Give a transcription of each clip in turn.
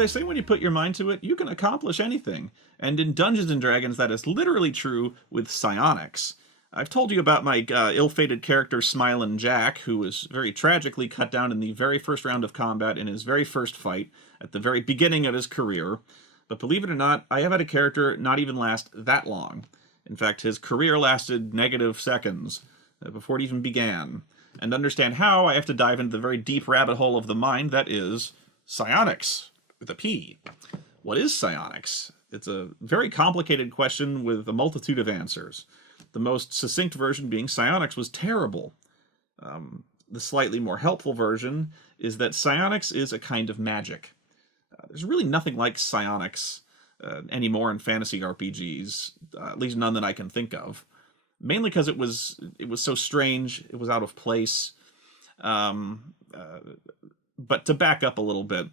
they say when you put your mind to it, you can accomplish anything. And in Dungeons and Dragons, that is literally true with psionics. I've told you about my ill-fated character, Smilin' Jack, who was very tragically cut down in the very first round of combat in his very first fight, at the very beginning of his career. But believe it or not, I have had a character not even last that long. In fact, his career lasted negative seconds before it even began. And to understand how, I have to dive into the very deep rabbit hole of the mind that is psionics, with a P. What is psionics? It's a very complicated question with a multitude of answers. The most succinct version being psionics was terrible. The slightly more helpful version is that psionics is a kind of magic. There's really nothing like psionics anymore in fantasy RPGs, at least none that I can think of. Mainly because it was so strange, it was out of place. But to back up a little bit,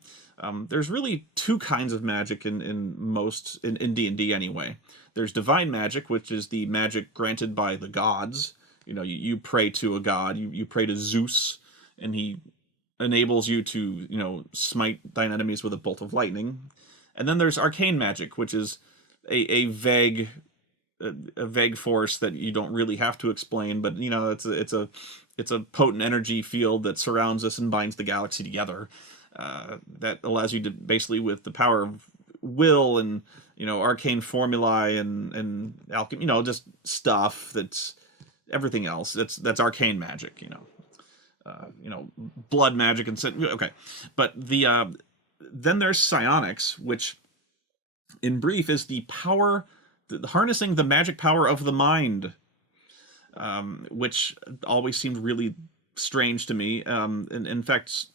there's really two kinds of magic in D&D anyway. There's divine magic, which is the magic granted by the gods. You know, you pray to a god, you pray to Zeus, and he enables you to, you know, smite thine enemies with a bolt of lightning. And then there's arcane magic, which is a vague force that you don't really have to explain, but you know, it's a potent energy field that surrounds us and binds the galaxy together. That allows you to basically, with the power of will and, you know, arcane formulae and alchemy, you know, just stuff that's everything else. That's arcane magic, you know, blood magic and okay. But then there's psionics, which in brief is the power, harnessing the magic power of the mind, which always seemed really strange to me. In fact,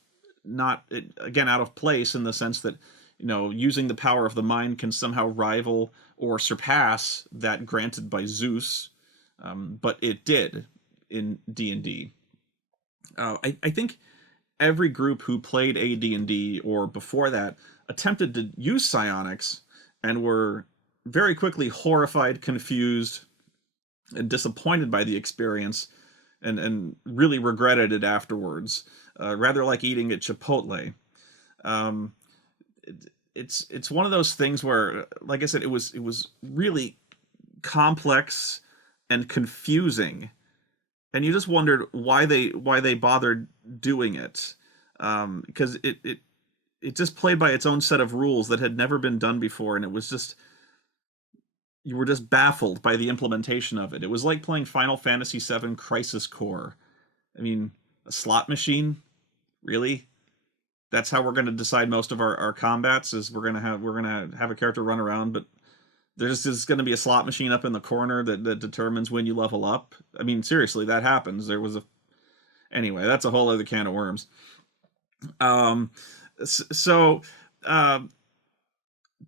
not, again, out of place in the sense that, you know, using the power of the mind can somehow rival or surpass that granted by Zeus, but it did in D&D. I think every group who played AD&D or before that attempted to use psionics and were very quickly horrified, confused, and disappointed by the experience, and really regretted it afterwards, rather like eating at Chipotle. It's one of those things where, like I said, it was really complex and confusing, and you just wondered why they bothered doing it, because it just played by its own set of rules that had never been done before, and it was just, you were just baffled by the implementation of it. It was like playing Final Fantasy VII Crisis Core. I mean, a slot machine? Really? That's how we're going to decide most of our combats, is we're gonna have a character run around, but there's just going to be a slot machine up in the corner that determines when you level up. I mean, seriously, that happens. Anyway, that's a whole other can of worms.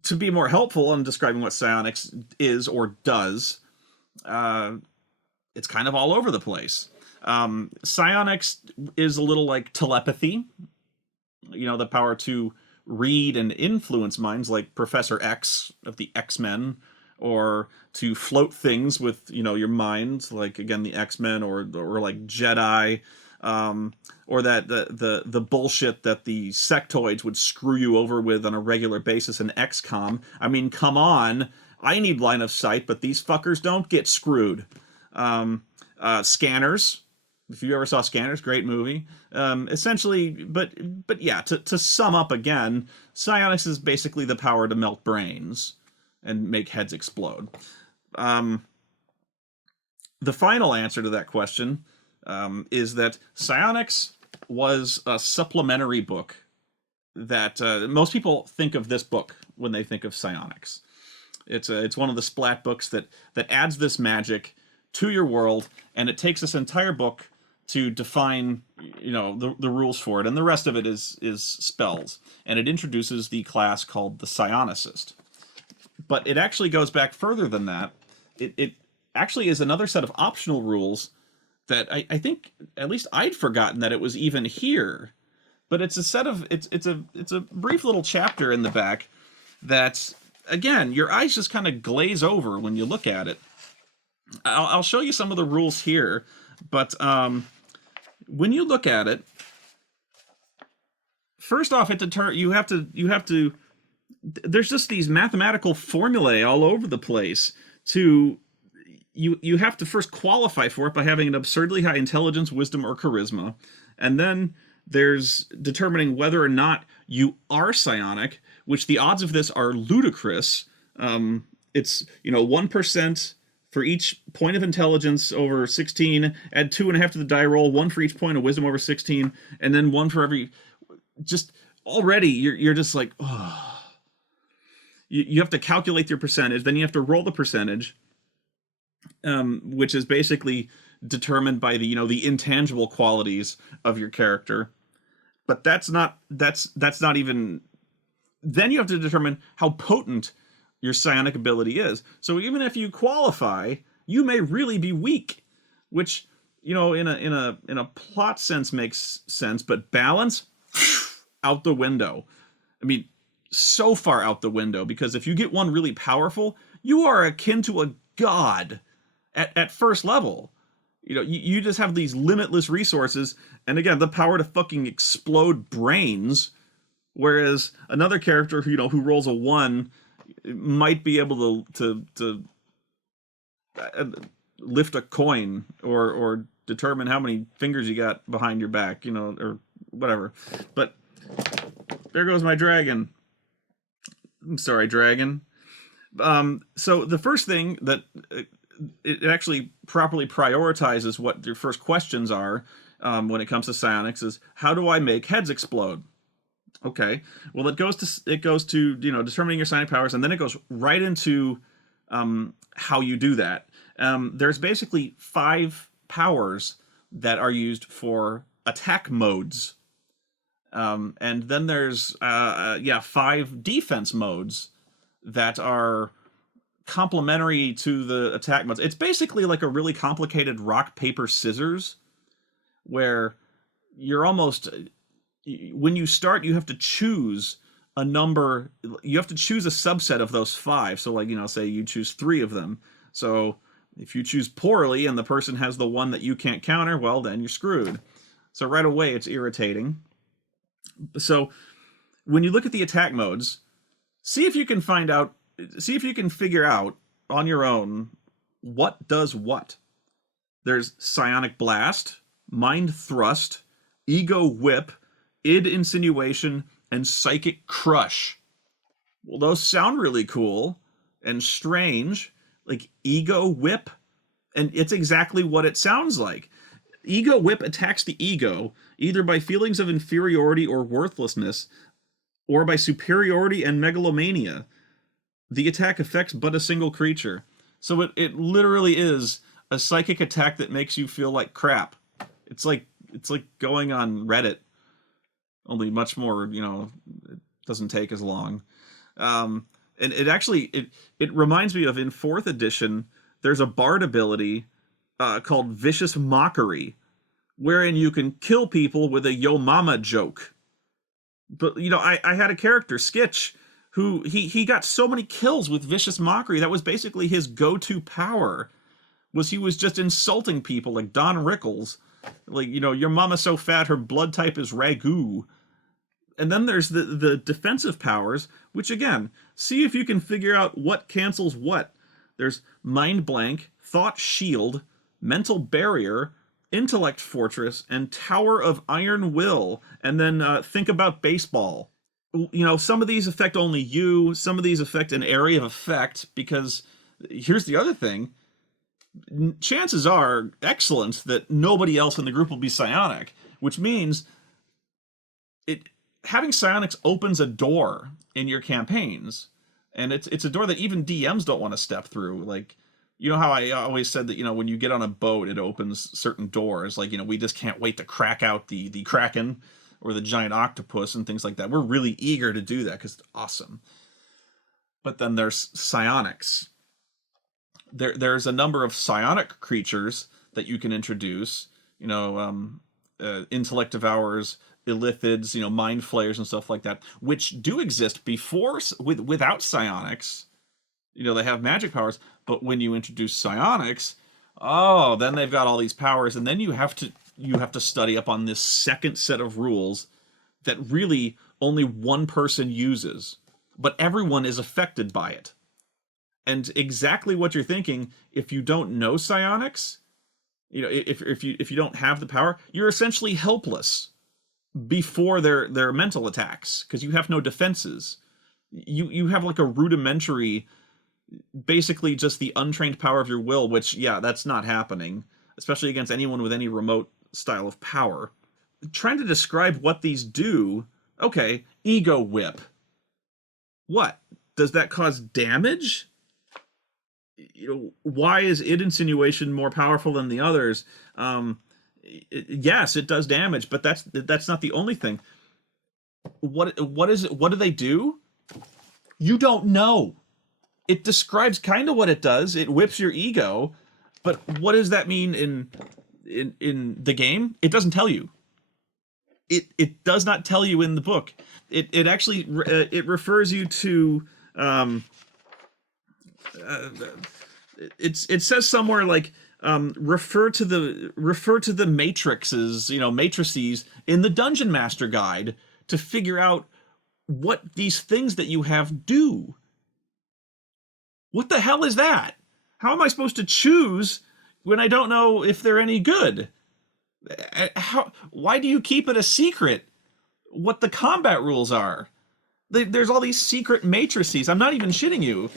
To be more helpful in describing what psionics is or does, it's kind of all over the place. Psionics is a little like telepathy, you know, the power to read and influence minds, like Professor X of the X-Men, or to float things with, you know, your mind, like, again, the X-Men, or like Jedi, or that the bullshit that the sectoids would screw you over with on a regular basis in XCOM. I mean, come on. I need line of sight, but these fuckers don't get screwed. Scanners. If you ever saw Scanners, great movie. Essentially, but yeah, to sum up again, psionics is basically the power to melt brains and make heads explode. The final answer to that question is that psionics was a supplementary book that most people think of this book when they think of psionics. It's one of the splat books that adds this magic to your world, and it takes this entire book to define, you know, the rules for it, and the rest of it is spells, and it introduces the class called the psionicist. But it actually goes back further than that. It actually is another set of optional rules that I think, at least I'd forgotten that it was even here. But it's a set of, it's a brief little chapter in the back that, again, your eyes just kind of glaze over when you look at it. I'll show you some of the rules here, but when you look at it, first off, you have to there's just these mathematical formulae all over the place to you have to first qualify for it by having an absurdly high intelligence, wisdom, or charisma, and then there's determining whether or not you are psionic, which the odds of this are ludicrous. It's 1% for each point of intelligence over 16. Add 2.5 to the die roll, 1 for each point of wisdom over 16, and then 1 for every. Just already you're just like, oh. You have to calculate your percentage, then you have to roll the percentage, which is basically determined by the intangible qualities of your character. But that's not even. Then you have to determine how potent your psionic ability is. So even if you qualify, you may really be weak, which in a plot sense makes sense, but balance out the window. I mean, so far out the window, because if you get one really powerful, you are akin to a god at first level. You just have these limitless resources, and again, the power to fucking explode brains, whereas another character who rolls a 1 might be able to lift a coin or determine how many fingers you got behind your back, or whatever. But there goes my dragon. I'm sorry, dragon. So the first thing that it actually properly prioritizes what your first questions are when it comes to psionics is, how do I make heads explode? Okay, well it goes to determining your psionic powers, and then it goes right into how you do that. There's basically 5 powers that are used for attack modes. And then there's 5 defense modes that are complementary to the attack modes. It's basically like a really complicated rock, paper, scissors, where you're almost, when you start, you have to choose a number, you have to choose a subset of those 5. So say you choose 3 of them. So if you choose poorly and the person has the one that you can't counter, well, then you're screwed. So right away, it's irritating. So when you look at the attack modes, see if you can figure out on your own what does what. There's psionic blast, mind thrust, ego whip, id insinuation, and psychic crush. Well, those sound really cool and strange, like ego whip, and it's exactly what it sounds like. Ego whip attacks the ego, either by feelings of inferiority or worthlessness, or by superiority and megalomania. The attack affects but a single creature. So it literally is a psychic attack that makes you feel like crap. It's like going on Reddit, only much more, it doesn't take as long. And it actually, it reminds me of, in 4th edition, there's a bard ability called Vicious Mockery, wherein you can kill people with a yo mama joke. But, I had a character, Skitch, who he got so many kills with Vicious Mockery. That was basically his go-to power, was he was just insulting people like Don Rickles. Like, your mama's so fat, her blood type is ragu. And then there's the defensive powers, which again, see if you can figure out what cancels what. There's Mind Blank, Thought Shield, Mental Barrier, Intellect Fortress, and Tower of Iron Will. And then Think About Baseball. Some of these affect only you, some of these affect an area of effect, because here's the other thing. Chances are excellent that nobody else in the group will be psionic, which means having psionics opens a door in your campaigns, and it's a door that even DMs don't want to step through. Like, how I always said that, when you get on a boat, it opens certain doors. Like, we just can't wait to crack out the Kraken or the giant octopus and things like that. We're really eager to do that because it's awesome. But then there's psionics. There's a number of psionic creatures that you can introduce. Intellect Devourers, Illithids, Mind Flayers and stuff like that, which do exist before without psionics. They have magic powers, but when you introduce psionics, then they've got all these powers, and then you have to study up on this second set of rules that really only one person uses. but everyone is affected by it. And exactly what you're thinking, if you don't know psionics, if you don't have the power, you're essentially helpless before their mental attacks because you have no defenses. You have like a rudimentary, basically just the untrained power of your will, which, yeah, that's not happening, especially against anyone with any remote style of power. Trying to describe what these do, okay, ego whip. What? Does that cause damage? Why is it insinuation more powerful than the others? Yes, it does damage, but that's not the only thing. What is it? What do they do? You don't know. It describes kind of what it does. It whips your ego, but what does that mean in the game? It doesn't tell you. It does not tell you in the book. It actually it refers you to it says somewhere like refer to the matrices, matrices in the Dungeon Master Guide to figure out what these things that you have do. What the hell is that? How am I supposed to choose when I don't know if they're any good? Why do you keep it a secret what the combat rules are? There's all these secret matrices. I'm not even shitting you.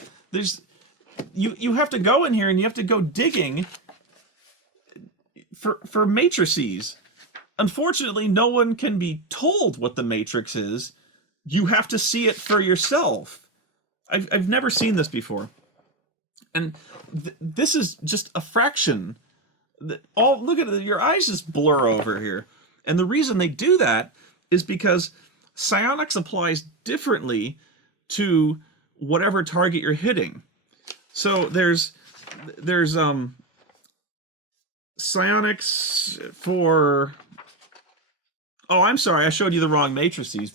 You have to go in here and you have to go digging for matrices. Unfortunately, no one can be told what the matrix is. You have to see it for yourself. I've never seen this before. And this is just a fraction. Look at it, your eyes just blur over here. And the reason they do that is because psionics applies differently to whatever target you're hitting. So there's psionics for... Oh, I'm sorry, I showed you the wrong matrices.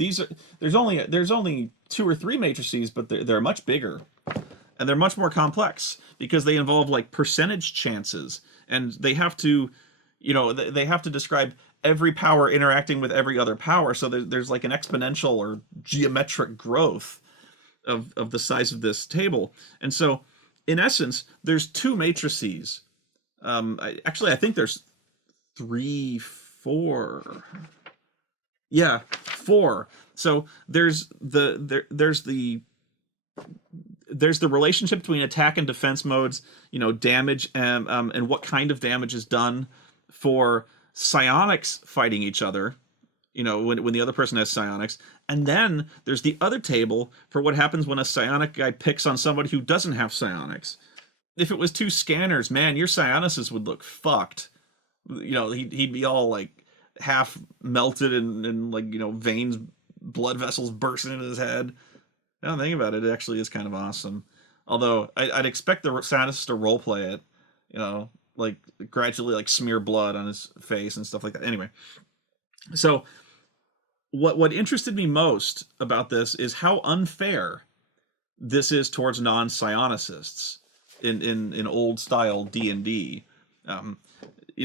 There's only 2 or 3 matrices, but they're much bigger. And they're much more complex because they involve like percentage chances, and they have to, they have to describe every power interacting with every other power. So there's like an exponential or geometric growth of the size of this table. And so, in essence, there's 2 matrices. I think there's 3, 4. Yeah, 4. So there's the relationship between attack and defense modes, damage and what kind of damage is done for psionics fighting each other, when the other person has psionics. And then there's the other table for what happens when a psionic guy picks on somebody who doesn't have psionics. If it was 2 scanners, man, your psionicist would look fucked. He'd be all like half melted and like, veins, blood vessels bursting into his head. Now think about it, it actually is kind of awesome. Although I'd expect the psionicist to roleplay it, like gradually like smear blood on his face and stuff like that. Anyway, so what interested me most about this is how unfair this is towards non-psionicists in old style D&D.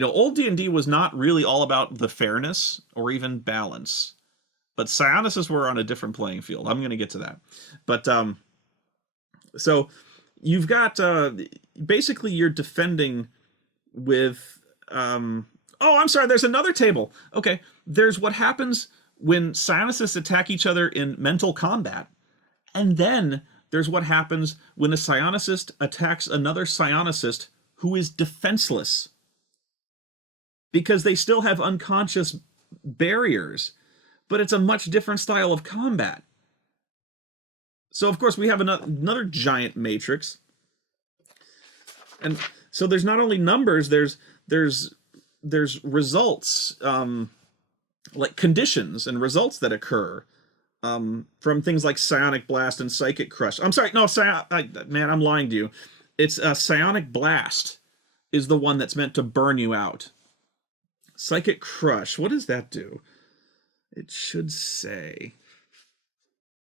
Old D&D was not really all about the fairness or even balance. But psionicists were on a different playing field. I'm going to get to that. But, so you've got, basically you're defending with, oh, I'm sorry, there's another table. Okay, there's what happens when psionicists attack each other in mental combat. And then there's what happens when a psionicist attacks another psionicist who is defenseless. Because they still have unconscious barriers. But it's a much different style of combat. So, of course, we have another giant matrix. And so there's not only numbers, there's results, like conditions and results that occur from things like Psionic Blast and Psychic Crush. I'm sorry, no, man, I'm lying to you. It's Psionic Blast is the one that's meant to burn you out. Psychic Crush, what does that do? It should say.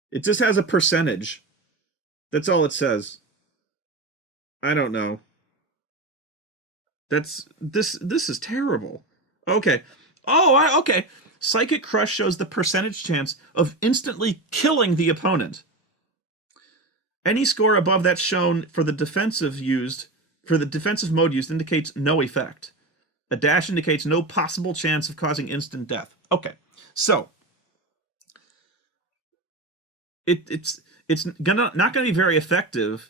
It just has a percentage. That's all it says. I don't know. This is terrible. Okay. Oh, okay. Psychic Crush shows the percentage chance of instantly killing the opponent. Any score above that shown for the defensive mode used indicates no effect. A dash indicates no possible chance of causing instant death. Okay, so it's not gonna be very effective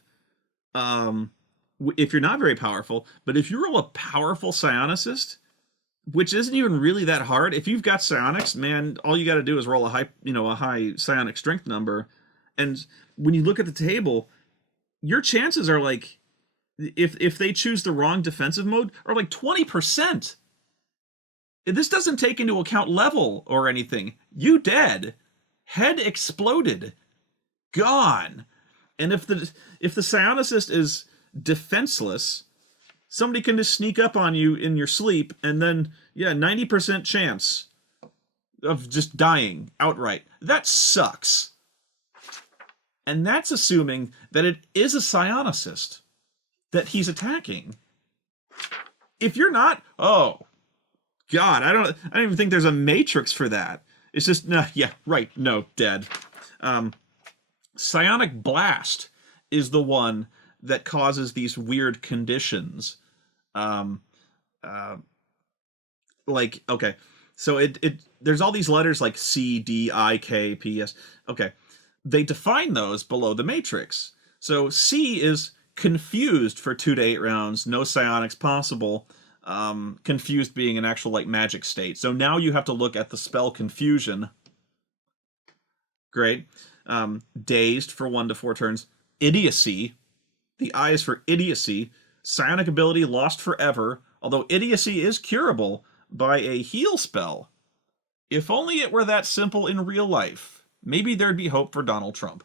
if you're not very powerful. But if you roll a powerful psionicist, which isn't even really that hard, if you've got psionics, man, all you got to do is roll a high psionic strength number, and when you look at the table, your chances are like, if they choose the wrong defensive mode, are like 20%. This doesn't take into account level or anything. You dead. Head exploded. Gone. And if the psionicist is defenseless, somebody can just sneak up on you in your sleep, and then, yeah, 90% chance of just dying outright. That sucks. And that's assuming that it is a psionicist that he's attacking. If you're not, oh God, I don't even think there's a matrix for that. It's just, no, yeah, right, no, dead. Psionic blast is the one that causes these weird conditions. Like, okay, so it there's all these letters like C, D, I, K, P, S. Okay, they define those below the matrix. So C is confused for 2 to 8 rounds, no psionics possible. Confused being an actual like magic state. So now you have to look at the spell confusion. Great. Dazed for 1 to 4 turns. Idiocy. The I is for idiocy. Psionic ability lost forever, although idiocy is curable by a heal spell. If only it were that simple in real life. Maybe there'd be hope for Donald Trump.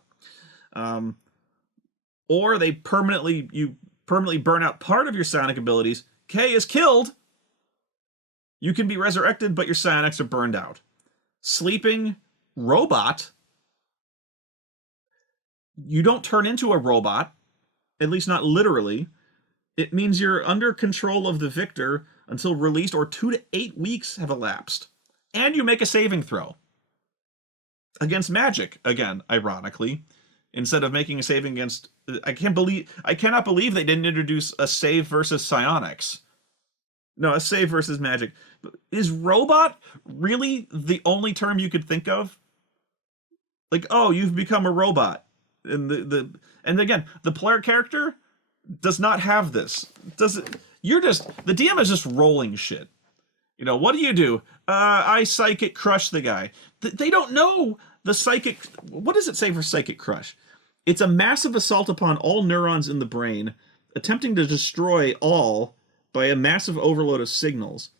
Or you permanently burn out part of your psionic abilities. K is killed. You can be resurrected, but your psionics are burned out. Sleeping robot. You don't turn into a robot, at least not literally. It means you're under control of the victor until released or 2 to 8 weeks have elapsed. And you make a saving throw. Against magic, again, ironically. Instead of making a saving against... I cannot believe they didn't introduce a save versus psionics. No, a save versus magic. Is robot really the only term you could think of? Like, oh, you've become a robot. And again, the player character does not have this. The DM is just rolling shit. You know, what do? I psychic crush the guy. They don't know the psychic... What does it say for psychic crush? It's a massive assault upon all neurons in the brain, attempting to destroy all by a massive overload of signals.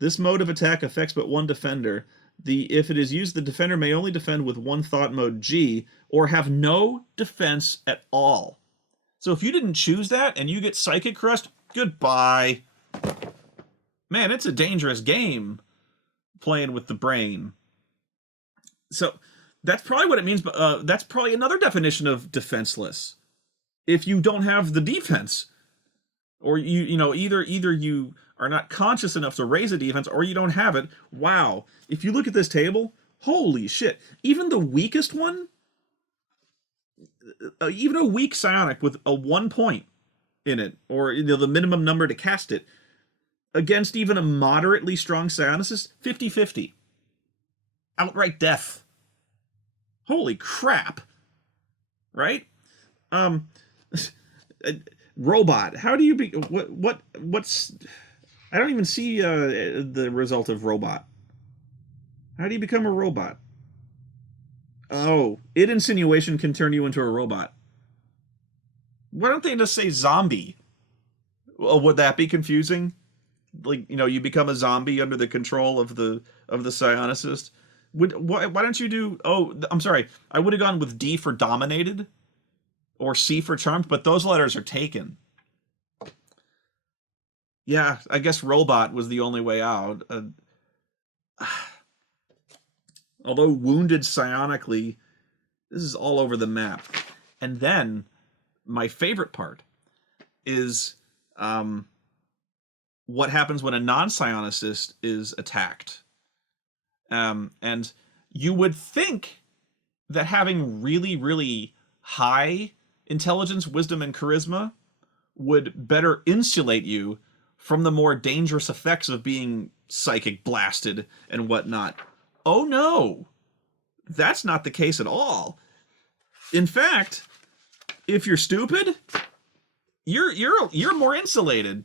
This mode of attack affects but one defender. If it is used, the defender may only defend with one thought mode G, or have no defense at all. So if you didn't choose that and you get psychic crushed, goodbye. Man, it's a dangerous game playing with the brain. So that's probably what it means, but that's probably another definition of defenseless. If you don't have the defense, or either you are not conscious enough to raise a defense, or you don't have it. Wow. If you look at this table, holy shit. Even the weakest one, even a weak psionic with a 1 point in it, or the minimum number to cast it, against even a moderately strong psionicist, 50-50. Outright death. Holy crap. Right? Robot. How do you be... What's... I don't even see the result of robot. How do you become a robot? Oh, insinuation can turn you into a robot. Why don't they just say zombie? Well, would that be confusing? Like, you become a zombie under the control of the psionicist. Why don't you do... Oh, I'm sorry. I would have gone with D for dominated, or C for charmed, but those letters are taken. Yeah, I guess robot was the only way out. Although wounded psionically, this is all over the map. And then, my favorite part is what happens when a non-psionicist is attacked. And you would think that having really, really high intelligence, wisdom, and charisma would better insulate you from the more dangerous effects of being psychic blasted and whatnot. Oh no, that's not the case at all. In fact, if you're stupid, you're more insulated,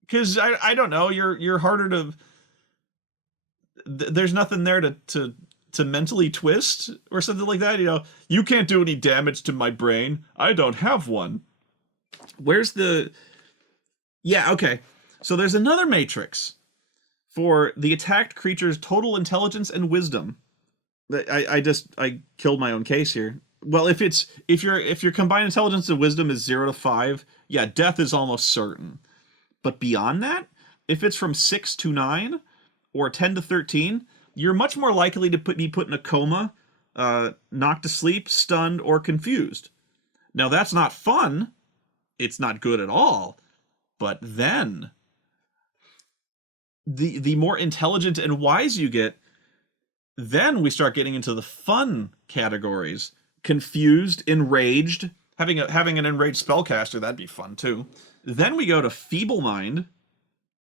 because I don't know, you're harder to. There's nothing there to mentally twist or something like that. You know, you can't do any damage to my brain. I don't have one. Where's the? Yeah, okay. So there's another matrix for the attacked creature's total intelligence and wisdom. I killed my own case here. Well, if your combined intelligence and wisdom is 0 to 5, yeah, death is almost certain. But beyond that, if it's from 6 to 9 or 10 to 13, you're much more likely to be put in a coma, knocked to sleep, stunned, or confused. Now that's not fun. It's not good at all. But then the more intelligent and wise you get, then we start getting into the fun categories. Confused, enraged, having an enraged spellcaster, that'd be fun too. Then we go to Feeble Mind,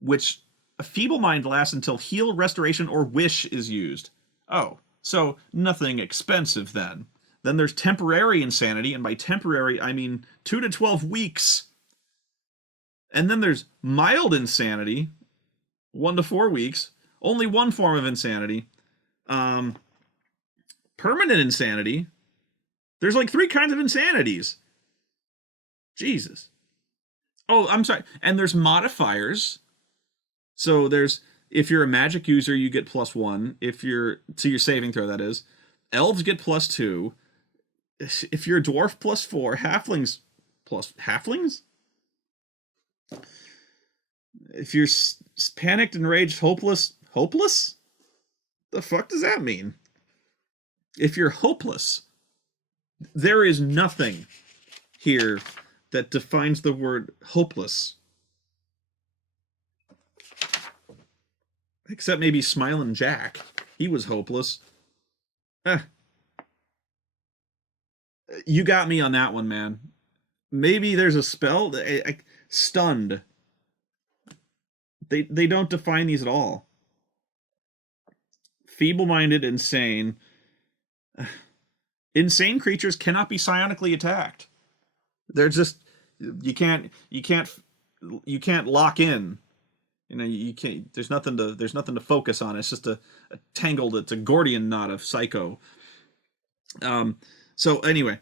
which a Feeble Mind lasts until Heal, Restoration, or Wish is used. Oh, so nothing expensive then. Then there's Temporary Insanity, and by temporary I mean 2 to 12 weeks. And then there's Mild Insanity, 1 to 4 weeks. Only one form of insanity. Permanent Insanity. There's like 3 kinds of insanities. Jesus. Oh, I'm sorry. And there's modifiers. So there's, if you're a magic user, you get +1. If you're, to your saving throw, that is. Elves get +2. If you're a dwarf, +4. Halflings halflings? If you're panicked, enraged, hopeless. The fuck does that mean? If you're hopeless, there is nothing here that defines the word hopeless. Except maybe Smiling Jack. He was hopeless. You got me on that one, man. Maybe there's a spell. Stunned. They don't define these at all. Feeble-minded, insane. Insane creatures cannot be psionically attacked. They're just, you can't lock in. You know, you can't. There's nothing to focus on. It's just a tangled. It's a Gordian knot of psycho. So anyway,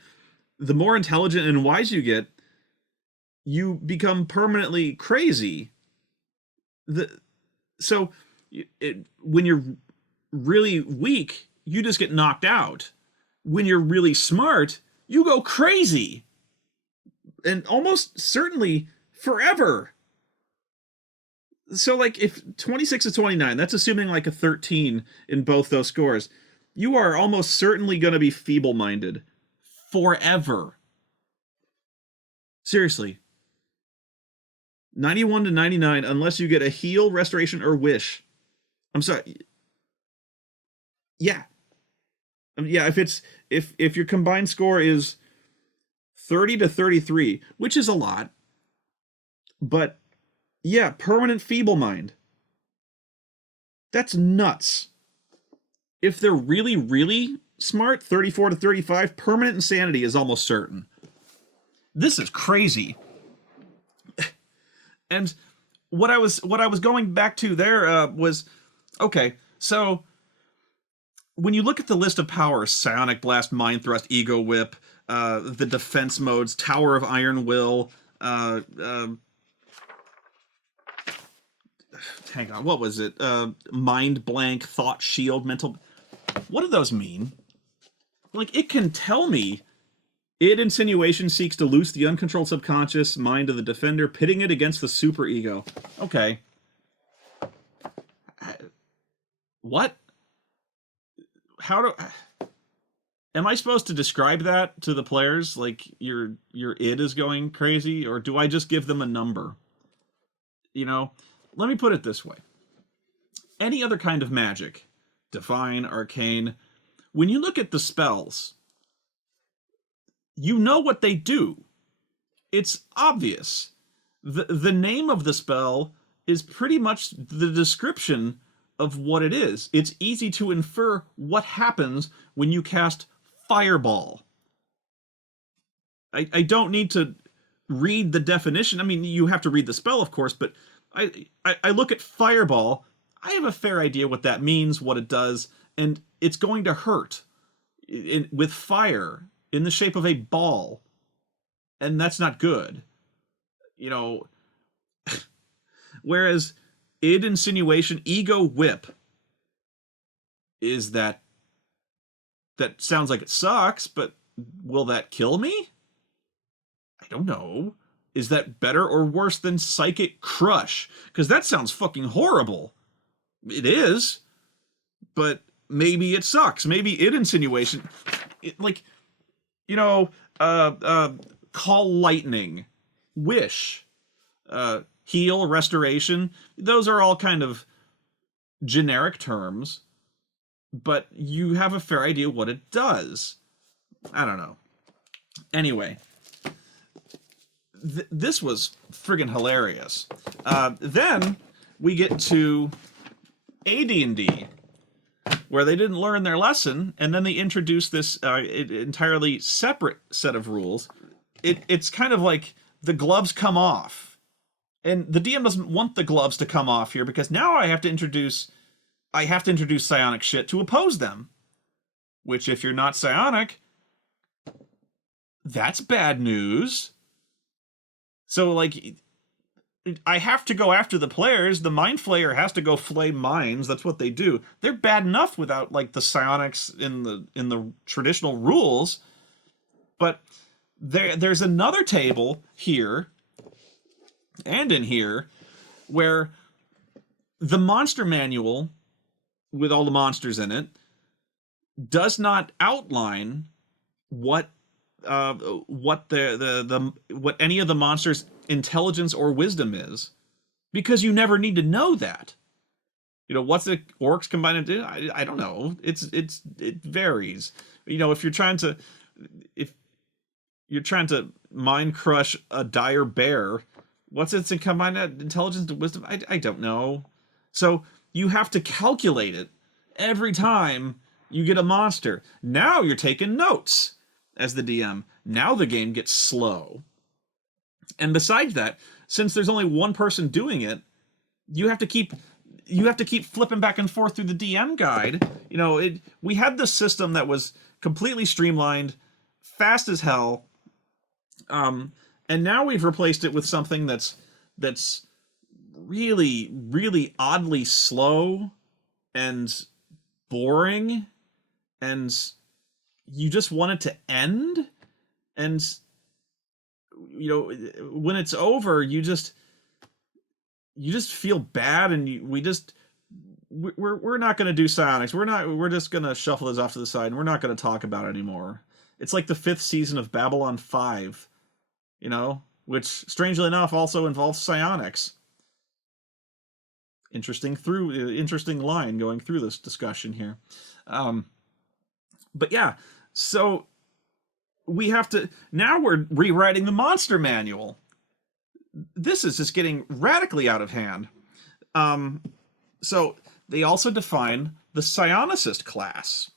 the more intelligent and wise you get, you become permanently crazy. When you're really weak, you just get knocked out. When you're really smart, you go crazy. And almost certainly forever. So like if 26 to 29, that's assuming like a 13 in both those scores, you are almost certainly going to be feeble-minded forever. Seriously. 91 to 99, unless you get a heal, restoration, or wish. I'm sorry. Yeah. Yeah, if your combined score is 30 to 33, which is a lot, but yeah, permanent feeble mind. That's nuts. If they're really, really smart, 34 to 35, permanent insanity is almost certain. This is crazy. And what I was going back to there was, okay, so when you look at the list of powers, Psionic Blast, Mind Thrust, Ego Whip, the defense modes, Tower of Iron Will, hang on, what was it? Mind Blank, Thought Shield, Mental... What do those mean? Like, it can tell me insinuation seeks to loose the uncontrolled subconscious mind of the defender, pitting it against the superego. Okay. What? How do... Am I supposed to describe that to the players? Like, your id is going crazy? Or do I just give them a number? You know? Let me put it this way. Any other kind of magic, divine, arcane, when you look at the spells, you know what they do. It's obvious. The name of the spell is pretty much the description of what it is. It's easy to infer what happens when you cast Fireball. I don't need to read the definition. I mean, you have to read the spell, of course, but I look at Fireball. I have a fair idea what that means, what it does, and it's going to hurt with fire in the shape of a ball, and that's not good. You know, whereas id insinuation, ego whip is that sounds like it sucks, but will that kill me? I don't know. Is that better or worse than psychic crush? Because that sounds fucking horrible. It is, but maybe it sucks. Maybe id insinuation, like, you know, call lightning, wish, heal, restoration. Those are all kind of generic terms, but you have a fair idea what it does. I don't know. Anyway, this was friggin' hilarious. Then we get to AD&D, where they didn't learn their lesson, and then they introduced this entirely separate set of rules. It's kind of like the gloves come off. And the DM doesn't want the gloves to come off here, because now I have to introduce psionic shit to oppose them. Which, if you're not psionic, that's bad news. So, like, I have to go after the players. The Mind Flayer has to go flay minds. That's what they do. They're bad enough without, like, the psionics in the traditional rules. But there's another table here and in here where the monster manual with all the monsters in it does not outline what what any of the monsters' intelligence or wisdom is, because you never need to know that. You know, what's the orcs combined into? I don't know. It varies. You know, if you're trying to mind crush a dire bear, what's its combined intelligence and wisdom? I don't know. So you have to calculate it every time you get a monster. Now you're taking notes as the DM. Now the game gets slow. And besides that, since there's only one person doing it, you have to keep flipping back and forth through the DM guide. You know, we had this system that was completely streamlined, fast as hell. And now we've replaced it with something that's really, really oddly slow and boring, and you just want it to end. And, you know, when it's over, you just feel bad, and we're not going to do psionics. We're just going to shuffle this off to the side, and we're not going to talk about it anymore. It's like the 5th season of Babylon 5, you know, which strangely enough also involves psionics. Interesting line going through this discussion here. But yeah, so now we're rewriting the monster manual. This is just getting radically out of hand. So they also define the psionicist class.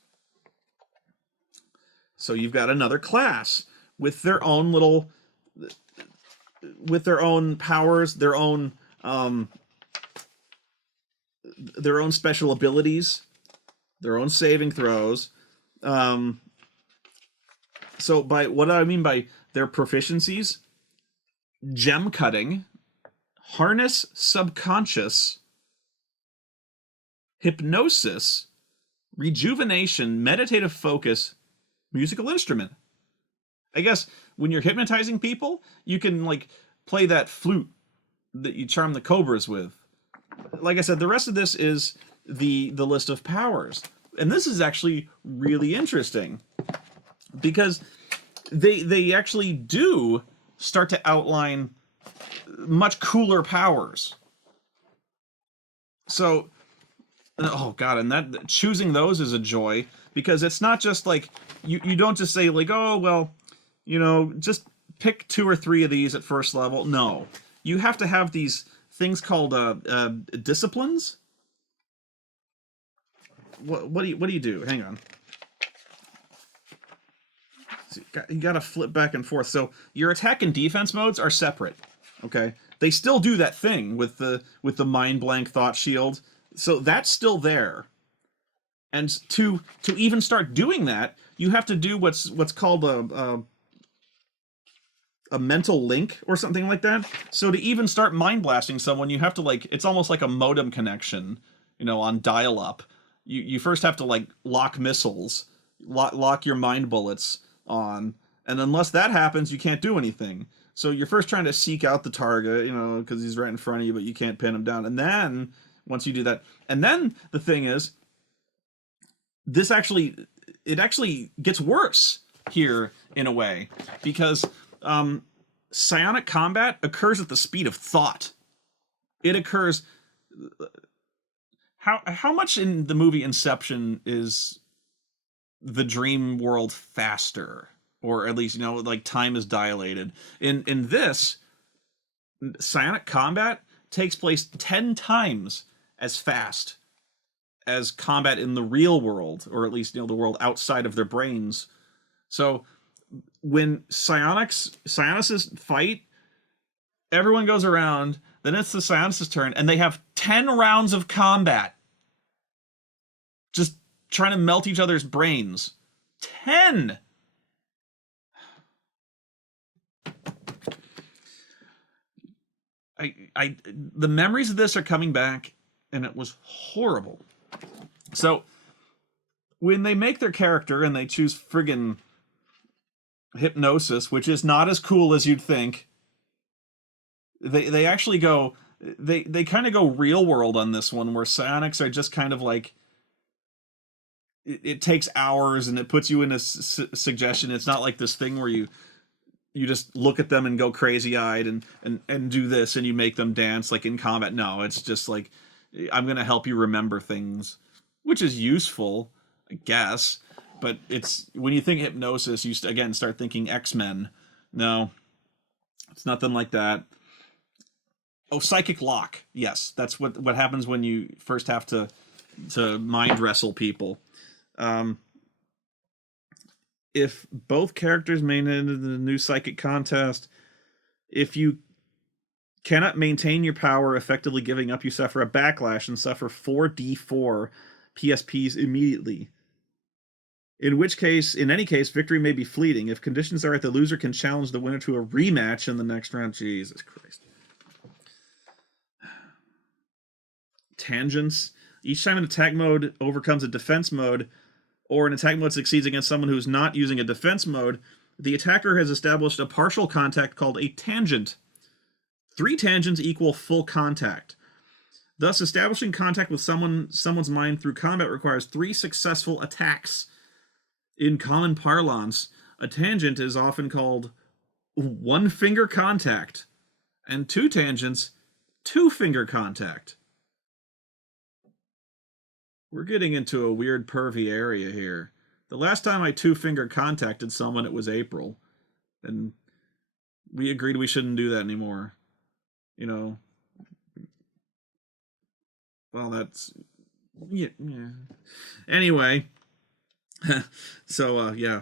So you've got another class with their own powers, their own special abilities, their own saving throws. So by what I mean by their proficiencies: gem cutting, harness subconscious, hypnosis, rejuvenation, meditative focus, musical instrument. I guess when you're hypnotizing people, you can, like, play that flute that you charm the cobras with. Like I said, the rest of this is the list of powers. And this is actually really interesting, because they actually do start to outline much cooler powers. So, oh god, and that choosing those is a joy, because it's not just like you don't just say, like, oh well, just pick 2 or 3 of these at first level. No, you have to have these things called disciplines. What do you do? Hang on. So you got to flip back and forth. So your attack and defense modes are separate. Okay, they still do that thing with the mind blank thought shield. So that's still there. And to even start doing that, you have to do what's called a mental link or something like that. So to even start mind blasting someone, you have to it's almost like a modem connection, on dial up. You first have to lock missiles, lock your mind bullets on, and unless that happens, you can't do anything. So you're first trying to seek out the target, because he's right in front of you, but you can't pin him down. And then once you do that, and then the thing is, it actually gets worse here in a way, because psionic combat occurs at the speed of thought. It occurs. How much in the movie Inception is the dream world faster, or at least time is dilated? In this, psionic combat takes place 10 times as fast as combat in the real world, or at least the world outside of their brains. So when psionists fight, everyone goes around, then it's the psionicist's turn, and they have 10 rounds of combat just trying to melt each other's brains. 10. The memories of this are coming back, and it was horrible. So when they make their character and they choose friggin' hypnosis, which is not as cool as you'd think, they actually go, they kind of go real world on this one, where psionics are just kind of it takes hours and it puts you in a suggestion. It's not like this thing where you just look at them and go crazy eyed and do this and you make them dance like in combat. No, it's just I'm going to help you remember things, which is useful, I guess. But it's when you think hypnosis, you again start thinking X-Men. No, it's nothing like that. Oh, psychic lock. Yes, that's what happens when you first have to mind wrestle people. If both characters made it into the new psychic contest, if you cannot maintain your power effectively giving up, you suffer a backlash and suffer 4d4 PSPs immediately. In any case, victory may be fleeting. If conditions are right, the loser can challenge the winner to a rematch in the next round. Jesus Christ. Tangents. Each time an attack mode overcomes a defense mode, or an attack mode succeeds against someone who's not using a defense mode, the attacker has established a partial contact called a tangent. 3 tangents equal full contact. Thus, establishing contact with someone's mind through combat requires 3 successful attacks. In common parlance, a tangent is often called one-finger contact, and 2 tangents, 2-finger contact. We're getting into a weird pervy area here. The last time I 2-finger contacted someone, it was April. And we agreed we shouldn't do that anymore. Well, that's... Yeah. Anyway. So, yeah.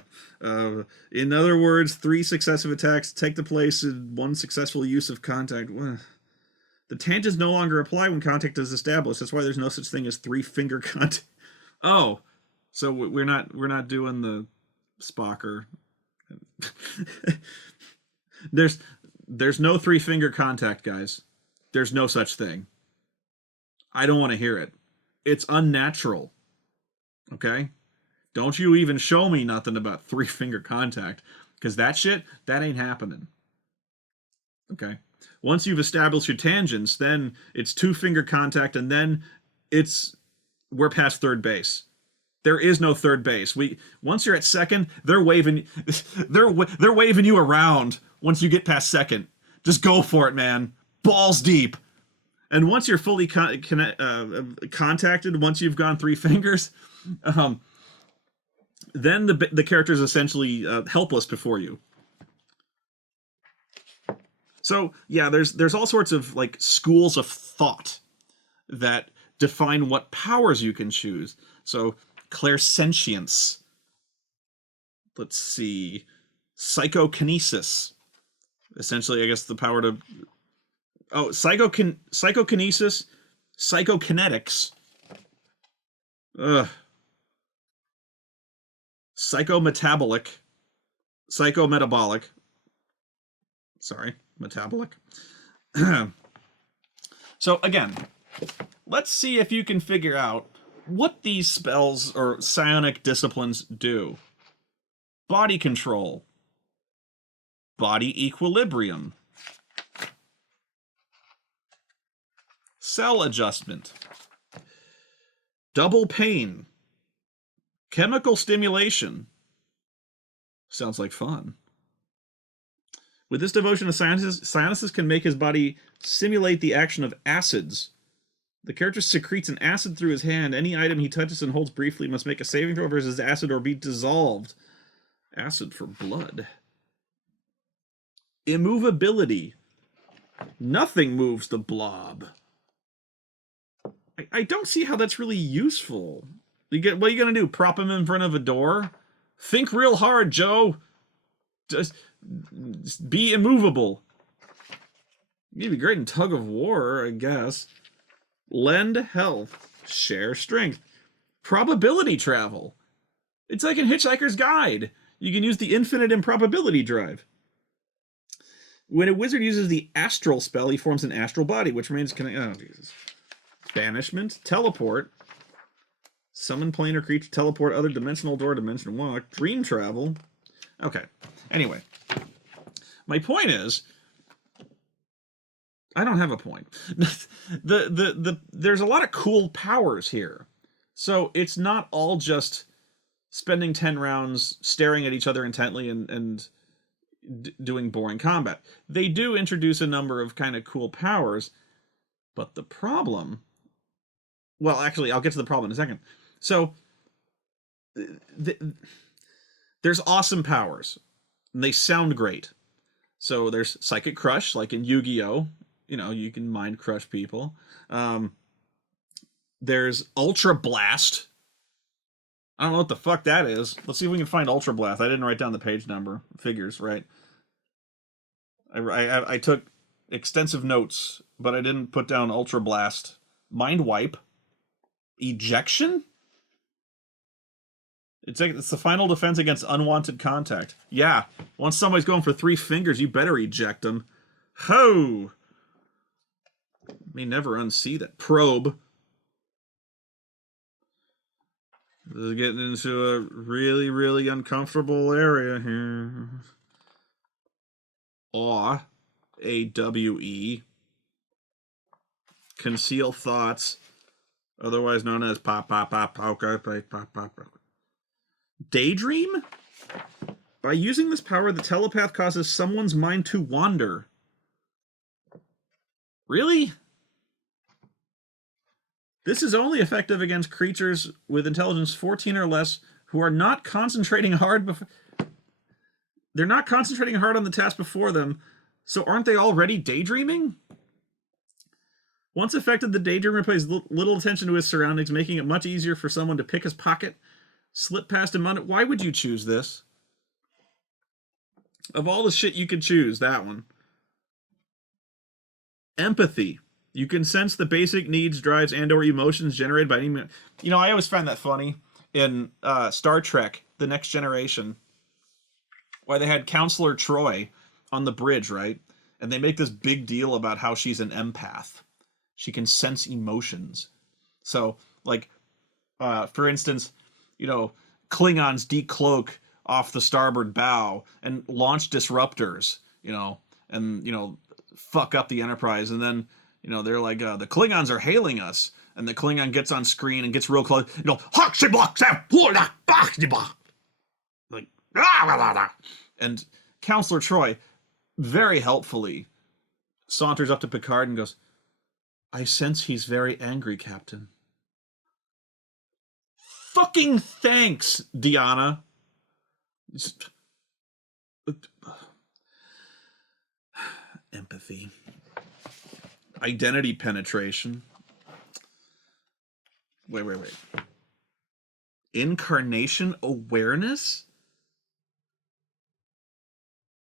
In other words, 3 successive attacks take the place in 1 successful use of contact. The tangents no longer apply when contact is established. That's why there's no such thing as 3-finger contact. Oh, so we're not doing the Spocker. There's no 3-finger contact, guys. There's no such thing. I don't want to hear it. It's unnatural. Okay? Don't you even show me nothing about 3-finger contact, because that ain't happening. Okay? Once you've established your tangents, then it's 2-finger contact, and then we're past third base. There is no third base. Once you're at second, they're waving you around. Once you get past second, just go for it, man. Balls deep. And once you're fully contacted, once you've gone 3 fingers, then the character is essentially helpless before you. So yeah, there's all sorts of like schools of thought that define what powers you can choose. So clairsentience. Let's see. Psychokinesis. Essentially, I guess the power to psychokinesis, psychokinetics. Ugh. Psychometabolic. Psychometabolic. Sorry, metabolic. So again, let's see if you can figure out what these spells or psionic disciplines do. Body control. Body equilibrium. Cell adjustment. Double pain. Chemical stimulation. Sounds like fun. With this devotion, Psionicus can make his body simulate the action of acids. The character secretes an acid through his hand. Any item he touches and holds briefly must make a saving throw versus acid or be dissolved. Acid for blood. Immovability. Nothing moves the blob. I don't see how that's really useful. What are you going to do? Prop him in front of a door? Think real hard, Joe. Just be immovable. You'd be great in tug of war, I guess. Lend health. Share strength. Probability travel. It's like in Hitchhiker's Guide. You can use the infinite improbability drive. When a wizard uses the astral spell, he forms an astral body, which remains connected. Oh, Jesus. Banishment. Teleport. Summon planar creature. Teleport. Other dimensional door. Dimension walk. Dream travel. Okay. Anyway. My point is, I don't have a point. There's a lot of cool powers here. So it's not all just spending 10 rounds staring at each other intently and doing boring combat. They do introduce a number of kind of cool powers, but the problem... Well, actually, I'll get to the problem in a second. So, there's awesome powers. And they sound great. So there's Psychic Crush, like in Yu-Gi-Oh! You know, you can mind crush people. There's Ultra Blast. I don't know what the fuck that is. Let's see if we can find Ultra Blast. I didn't write down the page number. Figures, right? I took extensive notes, but I didn't put down Ultra Blast. Mind Wipe. Ejection? It's the final defense against unwanted contact. Yeah, once somebody's going for 3 fingers, you better eject them. Ho! May never unsee that. Probe. This is getting into a really, really uncomfortable area here. Awe. A-W-E. Conceal thoughts. Otherwise known as pop, pop, pop, pop, pop, pop, pop, pop. Daydream? By using this power, the telepath causes someone's mind to wander. Really? This is only effective against creatures with intelligence 14 or less who are not concentrating hard They're not concentrating hard on the task before them, so aren't they already daydreaming? Once affected, the daydreamer pays little attention to his surroundings, making it much easier for someone to pick his pocket, slip past him. Why would you choose this? Of all the shit you could choose, that one. Empathy. You can sense the basic needs, drives, and or emotions generated by any... You know, I always find that funny in Star Trek, The Next Generation, why they had Counselor Troy on the bridge, right? And they make this big deal about how she's an empath. She can sense emotions. So, like, for instance, you know, Klingons decloak off the starboard bow and launch disruptors, you know, and, you know, fuck up the Enterprise. And then, you know, they're like, the Klingons are hailing us. And the Klingon gets on screen and gets real close, you know, like, and Counselor Troy very helpfully saunters up to Picard and goes, I sense he's very angry, Captain. Fucking thanks, Deanna. Empathy. Identity penetration. Wait. Incarnation awareness?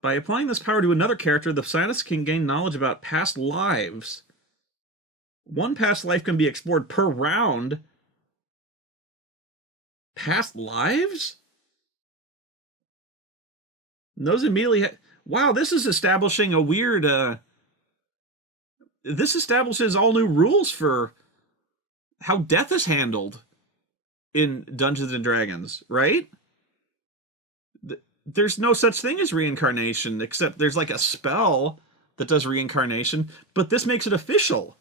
By applying this power to another character, the scientist can gain knowledge about past lives. One past life can be explored per round. Past lives? And those immediately... Wow, this is establishing a weird... This establishes all new rules for how death is handled in Dungeons and Dragons, right? There's no such thing as reincarnation, except there's like a spell that does reincarnation, but this makes it official.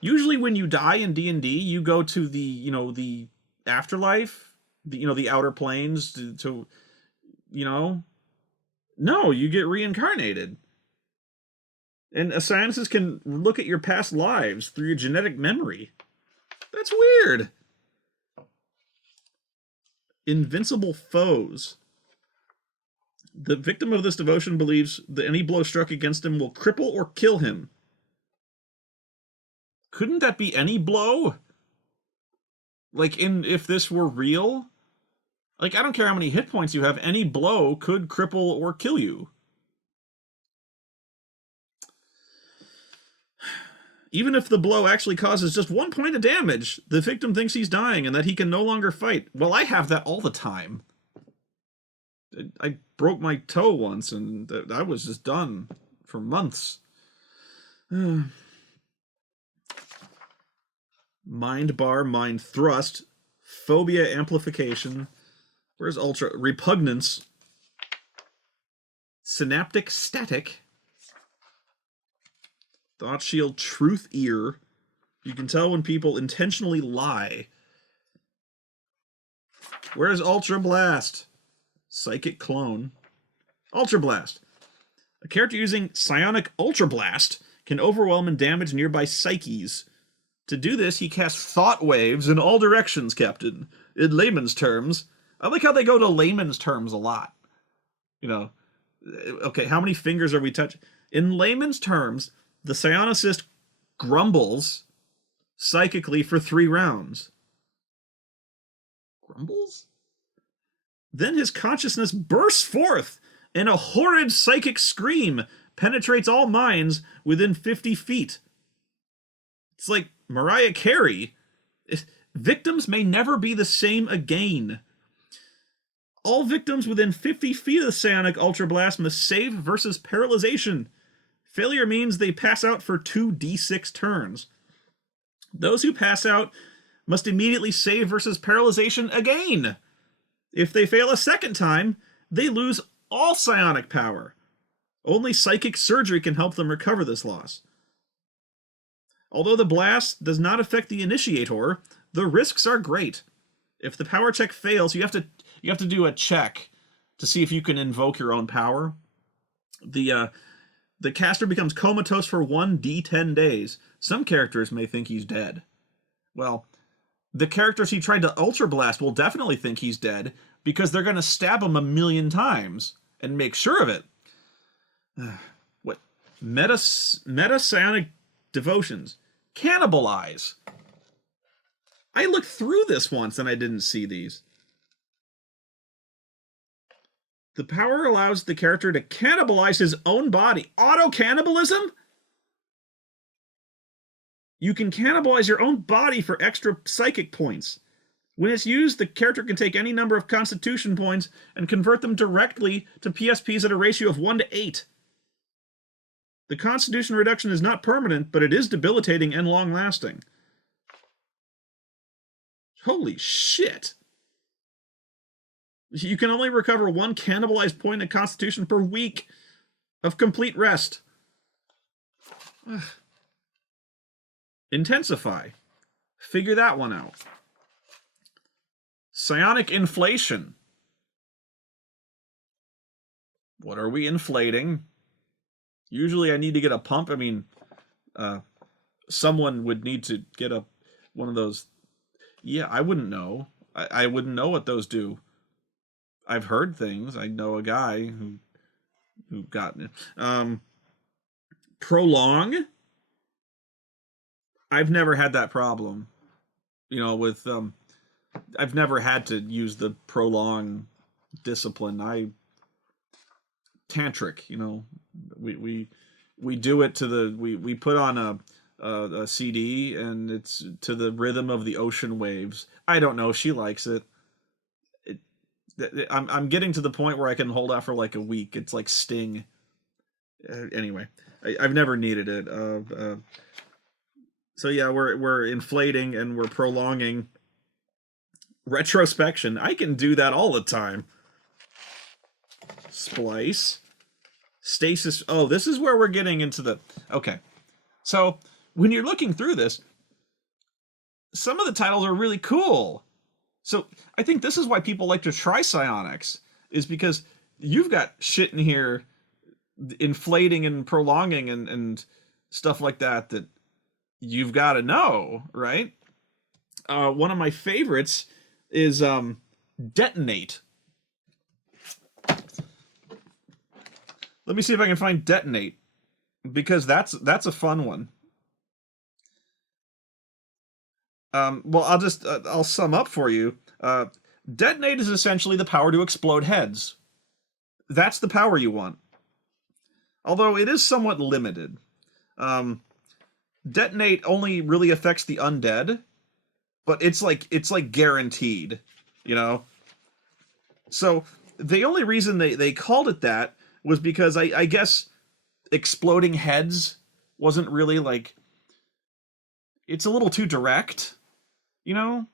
Usually when you die in D&D, you go to the, the afterlife, the outer planes to no, you get reincarnated. And scientists can look at your past lives through your genetic memory. That's weird. Invincible foes. The victim of this devotion believes that any blow struck against him will cripple or kill him. Couldn't that be any blow? Like, if this were real? Like, I don't care how many hit points you have, any blow could cripple or kill you. Even if the blow actually causes just 1 point of damage, the victim thinks he's dying and that he can no longer fight. Well, I have that all the time. I broke my toe once, and I was just done for months. Mind bar, mind thrust, phobia amplification. Where's ultra? Repugnance. Synaptic static. Thought shield, truth ear. You can tell when people intentionally lie. Where's Ultra Blast? Psychic clone. Ultra Blast. A character using psionic Ultra Blast can overwhelm and damage nearby psyches. To do this, he casts thought waves in all directions, Captain. In layman's terms. I like how they go to layman's terms a lot. Okay, how many fingers are we touching? In layman's terms, the psionicist grumbles psychically for 3 rounds. Grumbles? Then his consciousness bursts forth, and a horrid psychic scream penetrates all minds within 50 feet. It's like Mariah Carey. Victims may never be the same again. All victims within 50 feet of the psionic Ultra Blast must save versus paralyzation. Failure means they pass out for 2d6 turns. Those who pass out must immediately save versus paralyzation again. If they fail a second time, they lose all psionic power. Only psychic surgery can help them recover this loss. Although the blast does not affect the initiator, the risks are great. If the power check fails, you have to do a check to see if you can invoke your own power. The caster becomes comatose for 1d10 days. Some characters may think he's dead. Well, the characters he tried to Ultra Blast will definitely think he's dead because they're going to stab him 1,000,000 times and make sure of it. What? Meta-psionic devotions. Cannibalize. I looked through this once and I didn't see these. The power allows the character to cannibalize his own body. Auto-cannibalism? You can cannibalize your own body for extra psychic points. When it's used, the character can take any number of constitution points and convert them directly to PSPs at a ratio of 1 to 8. The constitution reduction is not permanent, but it is debilitating and long-lasting. Holy shit! You can only recover 1 cannibalized point in constitution per week of complete rest. Intensify. Figure that one out. Psionic inflation. What are we inflating? Usually I need to get a pump. I mean, someone would need to get one of those. Yeah, I wouldn't know. I wouldn't know what those do. I've heard things. I know a guy who got it. Prolong, I've never had that problem. You know, with I've never had to use the prolong discipline. I tantric, you know, we do it to the we put on a CD and it's to the rhythm of the ocean waves. I don't know. She likes it. it I'm getting to the point where I can hold out for like a week. It's like Sting. Anyway, I've never needed it. So yeah, we're inflating and we're prolonging. Retrospection. I can do that all the time. Splice. Stasis. Oh, this is where we're getting into the... Okay. So, when you're looking through this, some of the titles are really cool. So, I think this is why people like to try psionics, is because you've got shit in here inflating and prolonging and stuff like that that you've got to know, right? One of my favorites is Detonate. Let me see if I can find Detonate, because that's a fun one. Well, I'll sum up for you. Detonate is essentially the power to explode heads. That's the power you want. Although it is somewhat limited. Detonate only really affects the undead, but it's like guaranteed, you know? So the only reason they called it that was because I guess exploding heads wasn't really like... It's a little too direct, you know?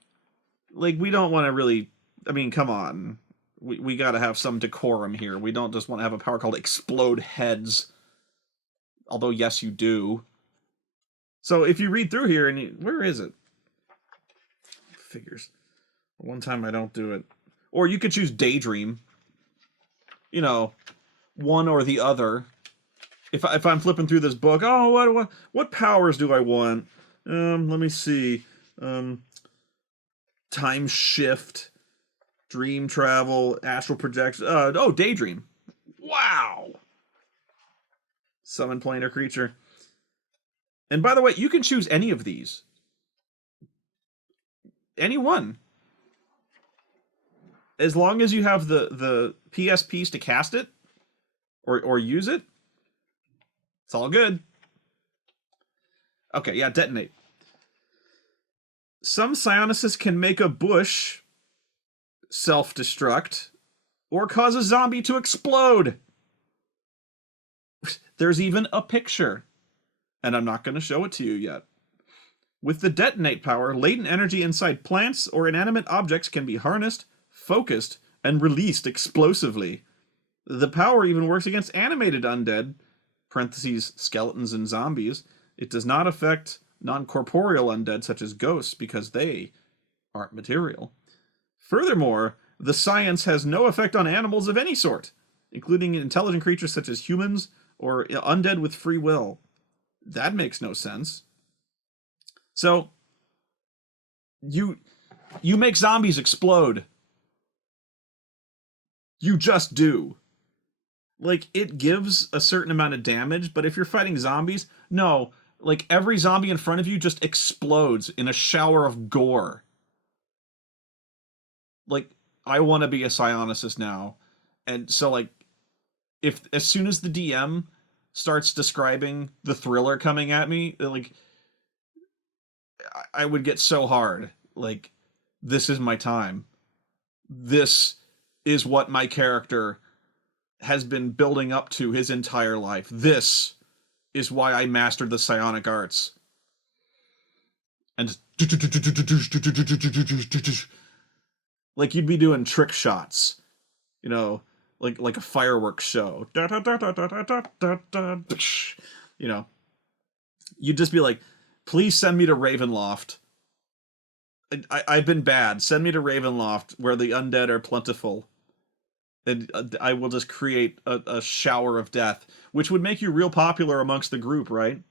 Like, we don't want to really... I mean, come on. We got to have some decorum here. We don't just want to have a power called Explode Heads. Although, yes, you do. So if you read through here, and where is it? Figures. One time I don't do it. Or you could choose Daydream. You know, one or the other. If I'm flipping through this book, oh, what powers do I want? Let me see. Time shift, dream travel, astral projection. Daydream. Wow. Summon planar creature. And by the way, you can choose any of these. Any one. As long as you have the PSPs to cast it or use it, it's all good. Okay, yeah, Detonate. Some psionicists can make a bush self-destruct or cause a zombie to explode. There's even a picture, and I'm not going to show it to you yet. With the Detonate power, latent energy inside plants or inanimate objects can be harnessed, focused, and released explosively. The power even works against animated undead, parentheses, skeletons and zombies. It does not affect non-corporeal undead such as ghosts because they aren't material. Furthermore, the science has no effect on animals of any sort, including intelligent creatures such as humans or undead with free will. That makes no sense. So, you make zombies explode. You just do. Like, it gives a certain amount of damage, but if you're fighting zombies, no. Like, every zombie in front of you just explodes in a shower of gore. Like, I want to be a psionicist now. And so, like, if as soon as the DM starts describing the thriller coming at me, like, I would get so hard. Like, this is my time. This is what my character has been building up to his entire life. This is why I mastered the psionic arts. And like you'd be doing trick shots, you know, like a fireworks show. You know, you'd just be like, please send me to Ravenloft. I've been bad. Send me to Ravenloft where the undead are plentiful. And I will just create a shower of death, which would make you real popular amongst the group, right?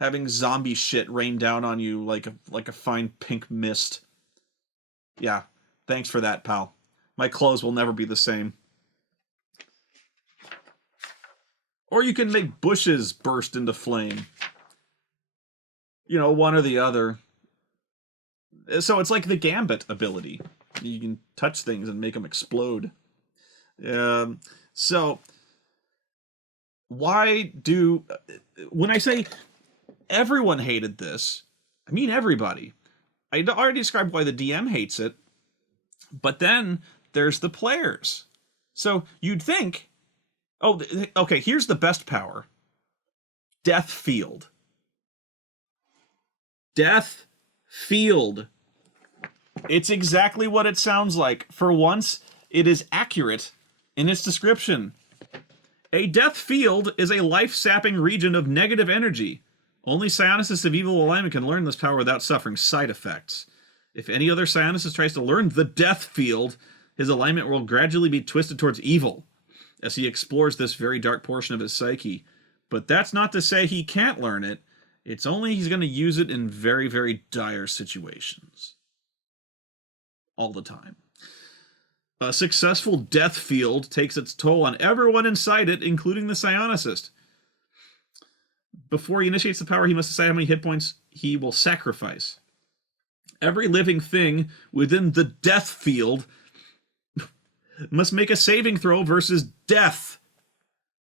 Having zombie shit rain down on you like a fine pink mist. Yeah, thanks for that, pal. My clothes will never be the same. Or you can make bushes burst into flame. You know, one or the other. So it's like the Gambit ability. You can touch things and make them explode. So why do... When I say everyone hated this, I mean everybody. I already described why the DM hates it, but then there's the players. So you'd think, oh, okay, here's the best power. Death Field. Death Field. It's exactly what it sounds like. For once, it is accurate in its description. A death field is a life-sapping region of negative energy. Only Psionicis of Evil Alignment can learn this power without suffering side effects. If any other Psionicis tries to learn the death field, his alignment will gradually be twisted towards evil as he explores this very dark portion of his psyche. But that's not to say he can't learn it. It's only he's going to use it in very, very dire situations. All the time. A successful death field takes its toll on everyone inside it, including the Psionicist. Before he initiates the power, he must decide how many hit points he will sacrifice. Every living thing within the death field must make a saving throw versus death.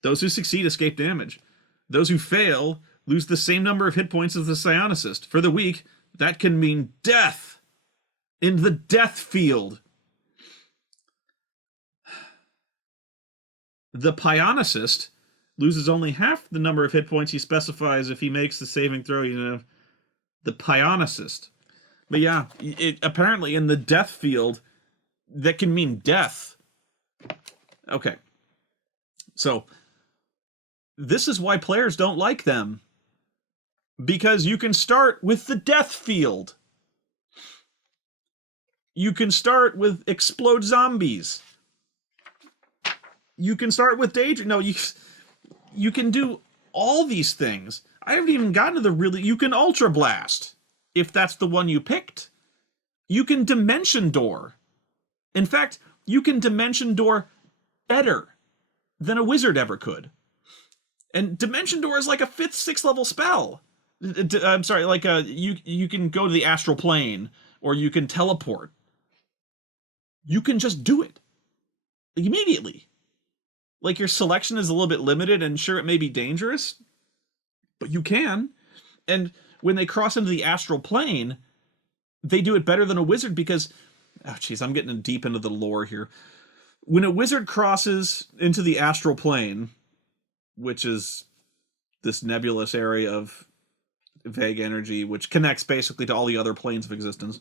Those who succeed escape damage. Those who fail lose the same number of hit points as the Psionicist. For the weak, that can mean death in the death field. The Pionicist loses only half the number of hit points he specifies if he makes the saving throw, the Pionicist. But yeah, apparently in the death field, that can mean death. Okay. So, this is why players don't like them. Because you can start with the death field. You can start with explode zombies. You can start with danger. No, you can do all these things. I haven't even gotten to the really... You can Ultra Blast, if that's the one you picked. You can Dimension Door. In fact, you can Dimension Door better than a wizard ever could. And Dimension Door is like a 5th, 6th level spell. I'm sorry, like you can go to the astral plane, or you can teleport. You can just do it immediately. Like, your selection is a little bit limited, and sure, it may be dangerous, but you can. And when they cross into the astral plane, they do it better than a wizard because... Oh, jeez, I'm getting deep into the lore here. When a wizard crosses into the astral plane, which is this nebulous area of vague energy, which connects basically to all the other planes of existence,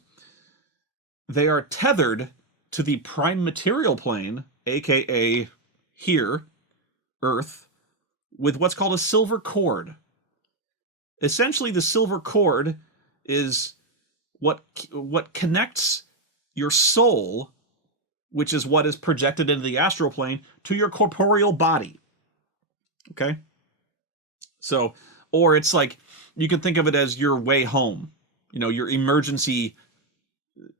they are tethered to the prime material plane, aka... here, Earth, with what's called a silver cord. Essentially, the silver cord is what connects your soul, which is what is projected into the astral plane, to your corporeal body. Okay? So, or it's like, you can think of it as your way home. Your emergency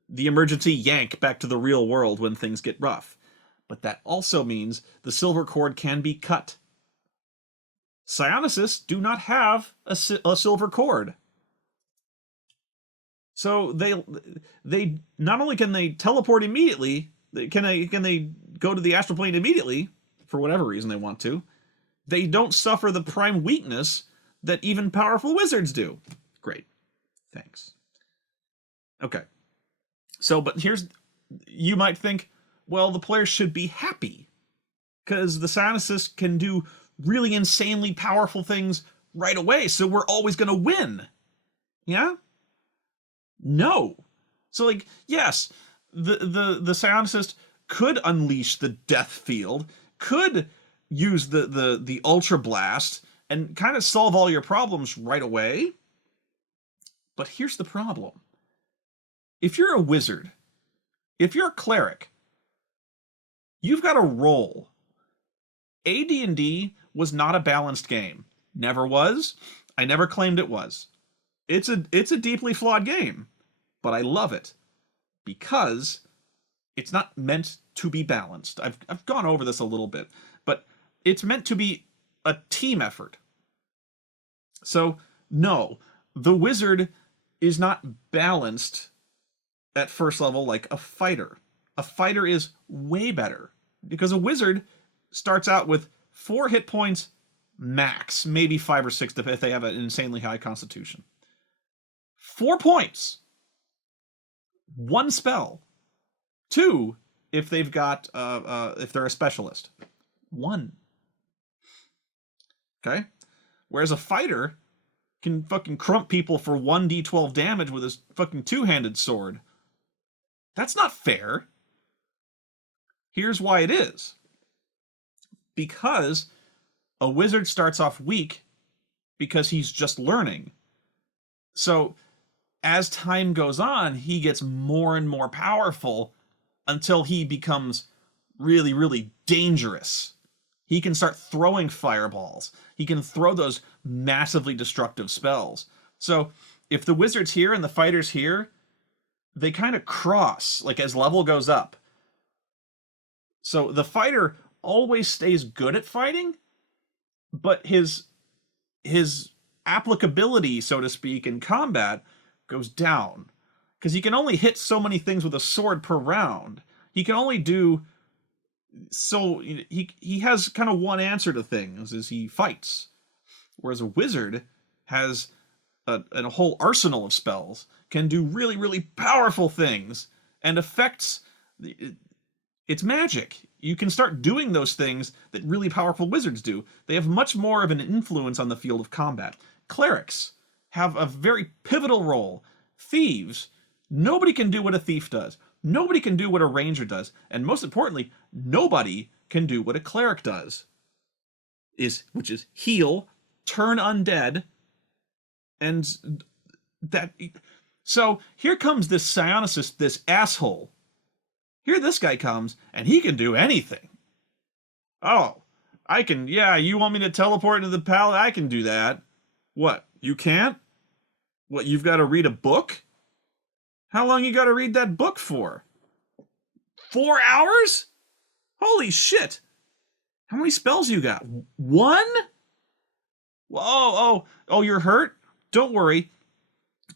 yank back to the real world when things get rough. But that also means the silver cord can be cut. Psionicists do not have a silver cord. So they not only can they teleport immediately, can they go to the astral plane immediately, for whatever reason they want to, they don't suffer the prime weakness that even powerful wizards do. Great. Thanks. Okay. So, but you might think, well, the players should be happy because the Psionicist can do really insanely powerful things right away, so we're always going to win. Yeah? No. So, like, yes, the Psionicist could unleash the death field, could use the Ultra Blast, and kind of solve all your problems right away. But here's the problem. If you're a wizard, if you're a cleric, you've got a roll. AD&D was not a balanced game. Never was. I never claimed it was. It's a deeply flawed game, but I love it because it's not meant to be balanced. I've gone over this a little bit, but it's meant to be a team effort. So, no, the wizard is not balanced at first level like a fighter. A fighter is way better because a wizard starts out with 4 hit points max, maybe 5 or 6 if they have an insanely high constitution. 4 points. 1 spell. 2 if they've got if they're a specialist. 1. Okay? Whereas a fighter can fucking crump people for 1d12 damage with his fucking two-handed sword. That's not fair. Here's why it is. Because a wizard starts off weak because he's just learning. So as time goes on, he gets more and more powerful until he becomes really, really dangerous. He can start throwing fireballs. He can throw those massively destructive spells. So if the wizard's here and the fighter's here, they kind of cross, like as level goes up. So the fighter always stays good at fighting, but his applicability, so to speak, in combat goes down. Because he can only hit so many things with a sword per round. He can only do... So he has kind of one answer to things as he fights. Whereas a wizard has a whole arsenal of spells, can do really, really powerful things, and affects... It's magic. You can start doing those things that really powerful wizards do. They have much more of an influence on the field of combat. Clerics have a very pivotal role. Thieves, nobody can do what a thief does. Nobody can do what a ranger does. And most importantly, nobody can do what a cleric does. Which is heal, turn undead, and that... So here comes this psionicist, this asshole. Here this guy comes, and he can do anything. Oh, I can... Yeah, you want me to teleport into the palace? I can do that. What, you can't? What, you've got to read a book? How long you got to read that book for? 4 hours? Holy shit. How many spells you got? 1? Oh, you're hurt? Don't worry.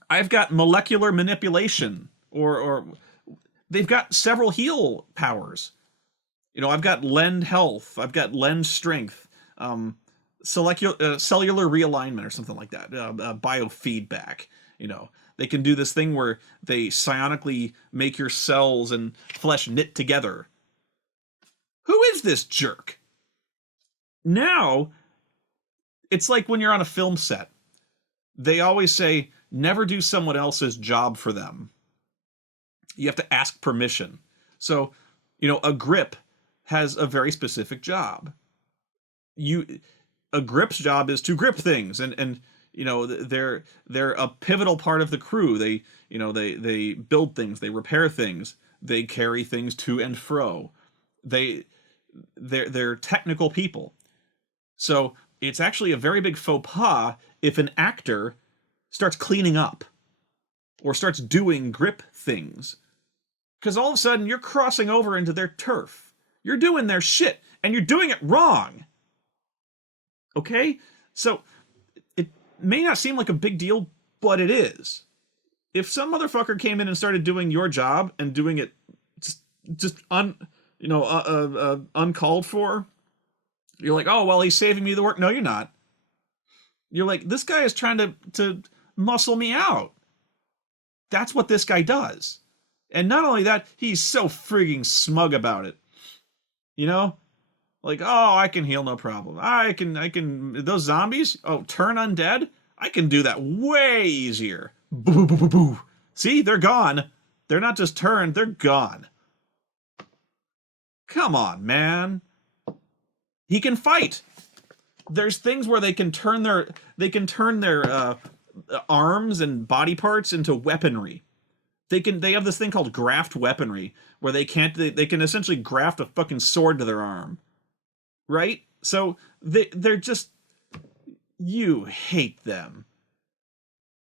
I've got molecular manipulation. Or they've got several heal powers. You know, I've got lend health. I've got lend strength. Cellular realignment or something like that. Biofeedback, you know. They can do this thing where they psionically make your cells and flesh knit together. Who is this jerk? Now, it's like when you're on a film set. They always say, never do someone else's job for them. You have to ask permission. So, you know, a grip has a very specific job. A grip's job is to grip things, and you know, they're a pivotal part of the crew. They build things, they repair things, they carry things to and fro. They're technical people. So it's actually a very big faux pas if an actor starts cleaning up or starts doing grip things. Because all of a sudden you're crossing over into their turf. You're doing their shit, and you're doing it wrong. Okay? So it may not seem like a big deal, but it is. If some motherfucker came in and started doing your job and doing it just uncalled for, you're like, oh, well, he's saving me the work. No, you're not. You're like, this guy is trying to muscle me out. That's what this guy does. And not only that, he's so frigging smug about it. You know? Like, oh, I can heal no problem. I can, those zombies, oh, turn undead? I can do that way easier. Boo, boo, boo, boo. See, they're gone. They're not just turned, they're gone. Come on, man. He can fight. There's things where they can turn their arms and body parts into weaponry. They have this thing called graft weaponry, where they can essentially graft a fucking sword to their arm. Right? So they're just, you hate them.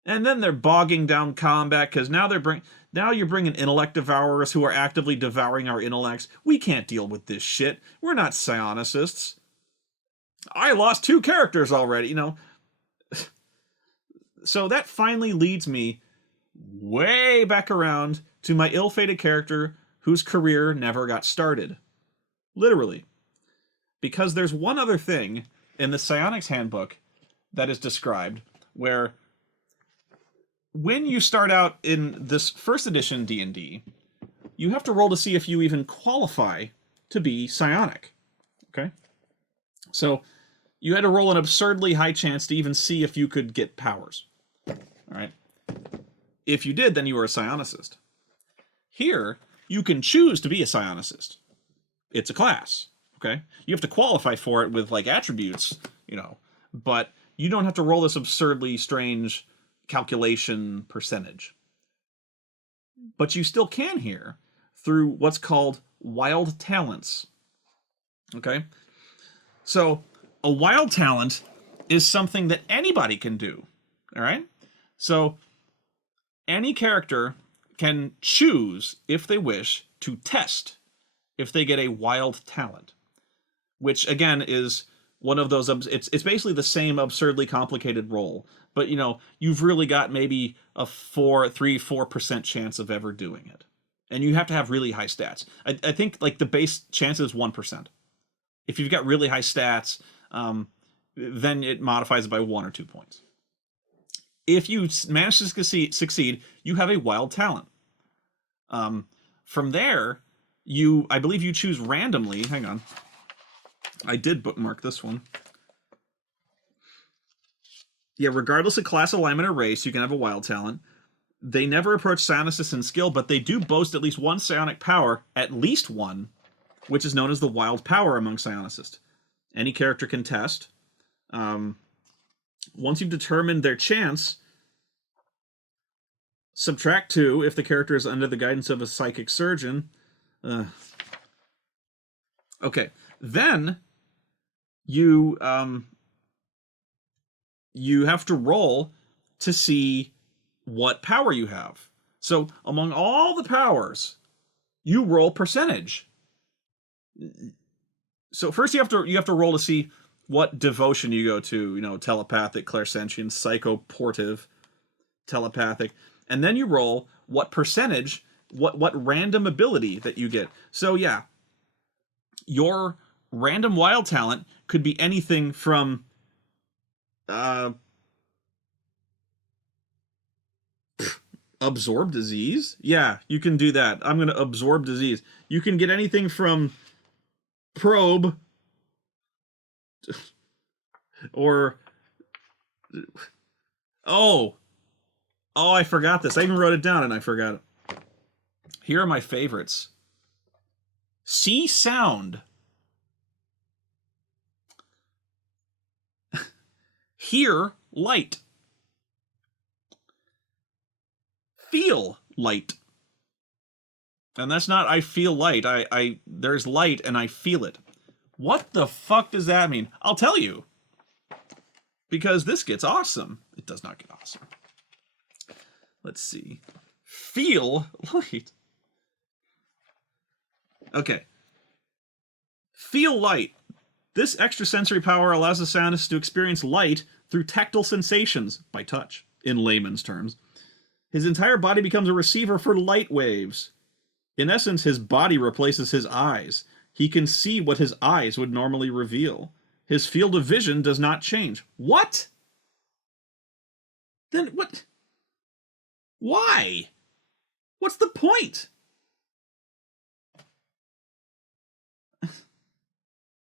And then they're bogging down combat because now you're bringing intellect devourers who are actively devouring our intellects. We can't deal with this shit. We're not psionicists. I lost 2 characters already, you know. So that finally leads me way back around to my ill-fated character whose career never got started. Literally. Because there's one other thing in the Psionics Handbook that is described where when you start out in this first edition D&D, you have to roll to see if you even qualify to be psionic. Okay? So you had to roll an absurdly high chance to even see if you could get powers. All right? If you did, then you were a psionicist. Here, you can choose to be a psionicist. It's a class. Okay? You have to qualify for it with like attributes, you know, but you don't have to roll this absurdly strange calculation percentage. But you still can here through what's called wild talents. Okay? So, a wild talent is something that anybody can do. All right? So, any character can choose, if they wish, to test if they get a wild talent, which again is one of those. It's basically the same absurdly complicated roll, but you know you've really got maybe a 4% chance of ever doing it, and you have to have really high stats. I think like the base chance is 1%. If you've got really high stats, then it modifies it by 1 or 2 points. If you manage to succeed, you have a wild talent. From there, I believe you choose randomly. Hang on. I did bookmark this one. Yeah, regardless of class, alignment, or race, you can have a wild talent. They never approach psionicists in skill, but they do boast at least one psionic power, at least one, which is known as the wild power among psionicists. Any character can test. Once you've determined their chance, subtract 2 if the character is under the guidance of a psychic surgeon. Okay, then you have to roll to see what power you have. So among all the powers, you roll percentage. So first you have to roll to see what devotion you go to, you know, telepathic, clairsentient, psychoportive, telepathic, and then you roll what percentage, what random ability that you get. So yeah, your random wild talent could be anything from absorb disease. Yeah, you can do that. I'm going to absorb disease. You can get anything from probe or oh, I forgot this. I even wrote it down and I forgot it. Here are my favorites. See sound. Hear light. Feel light. And that's not I feel light. I there's light and I feel it. What the fuck does that mean? I'll tell you. Because this gets awesome. It does not get awesome. Let's see. Feel light. Okay. Feel light. This extrasensory power allows the psionist to experience light through tactile sensations, by touch, in layman's terms. His entire body becomes a receiver for light waves. In essence, his body replaces his eyes. He can see what his eyes would normally reveal. His field of vision does not change. What? Then what? Why? What's the point?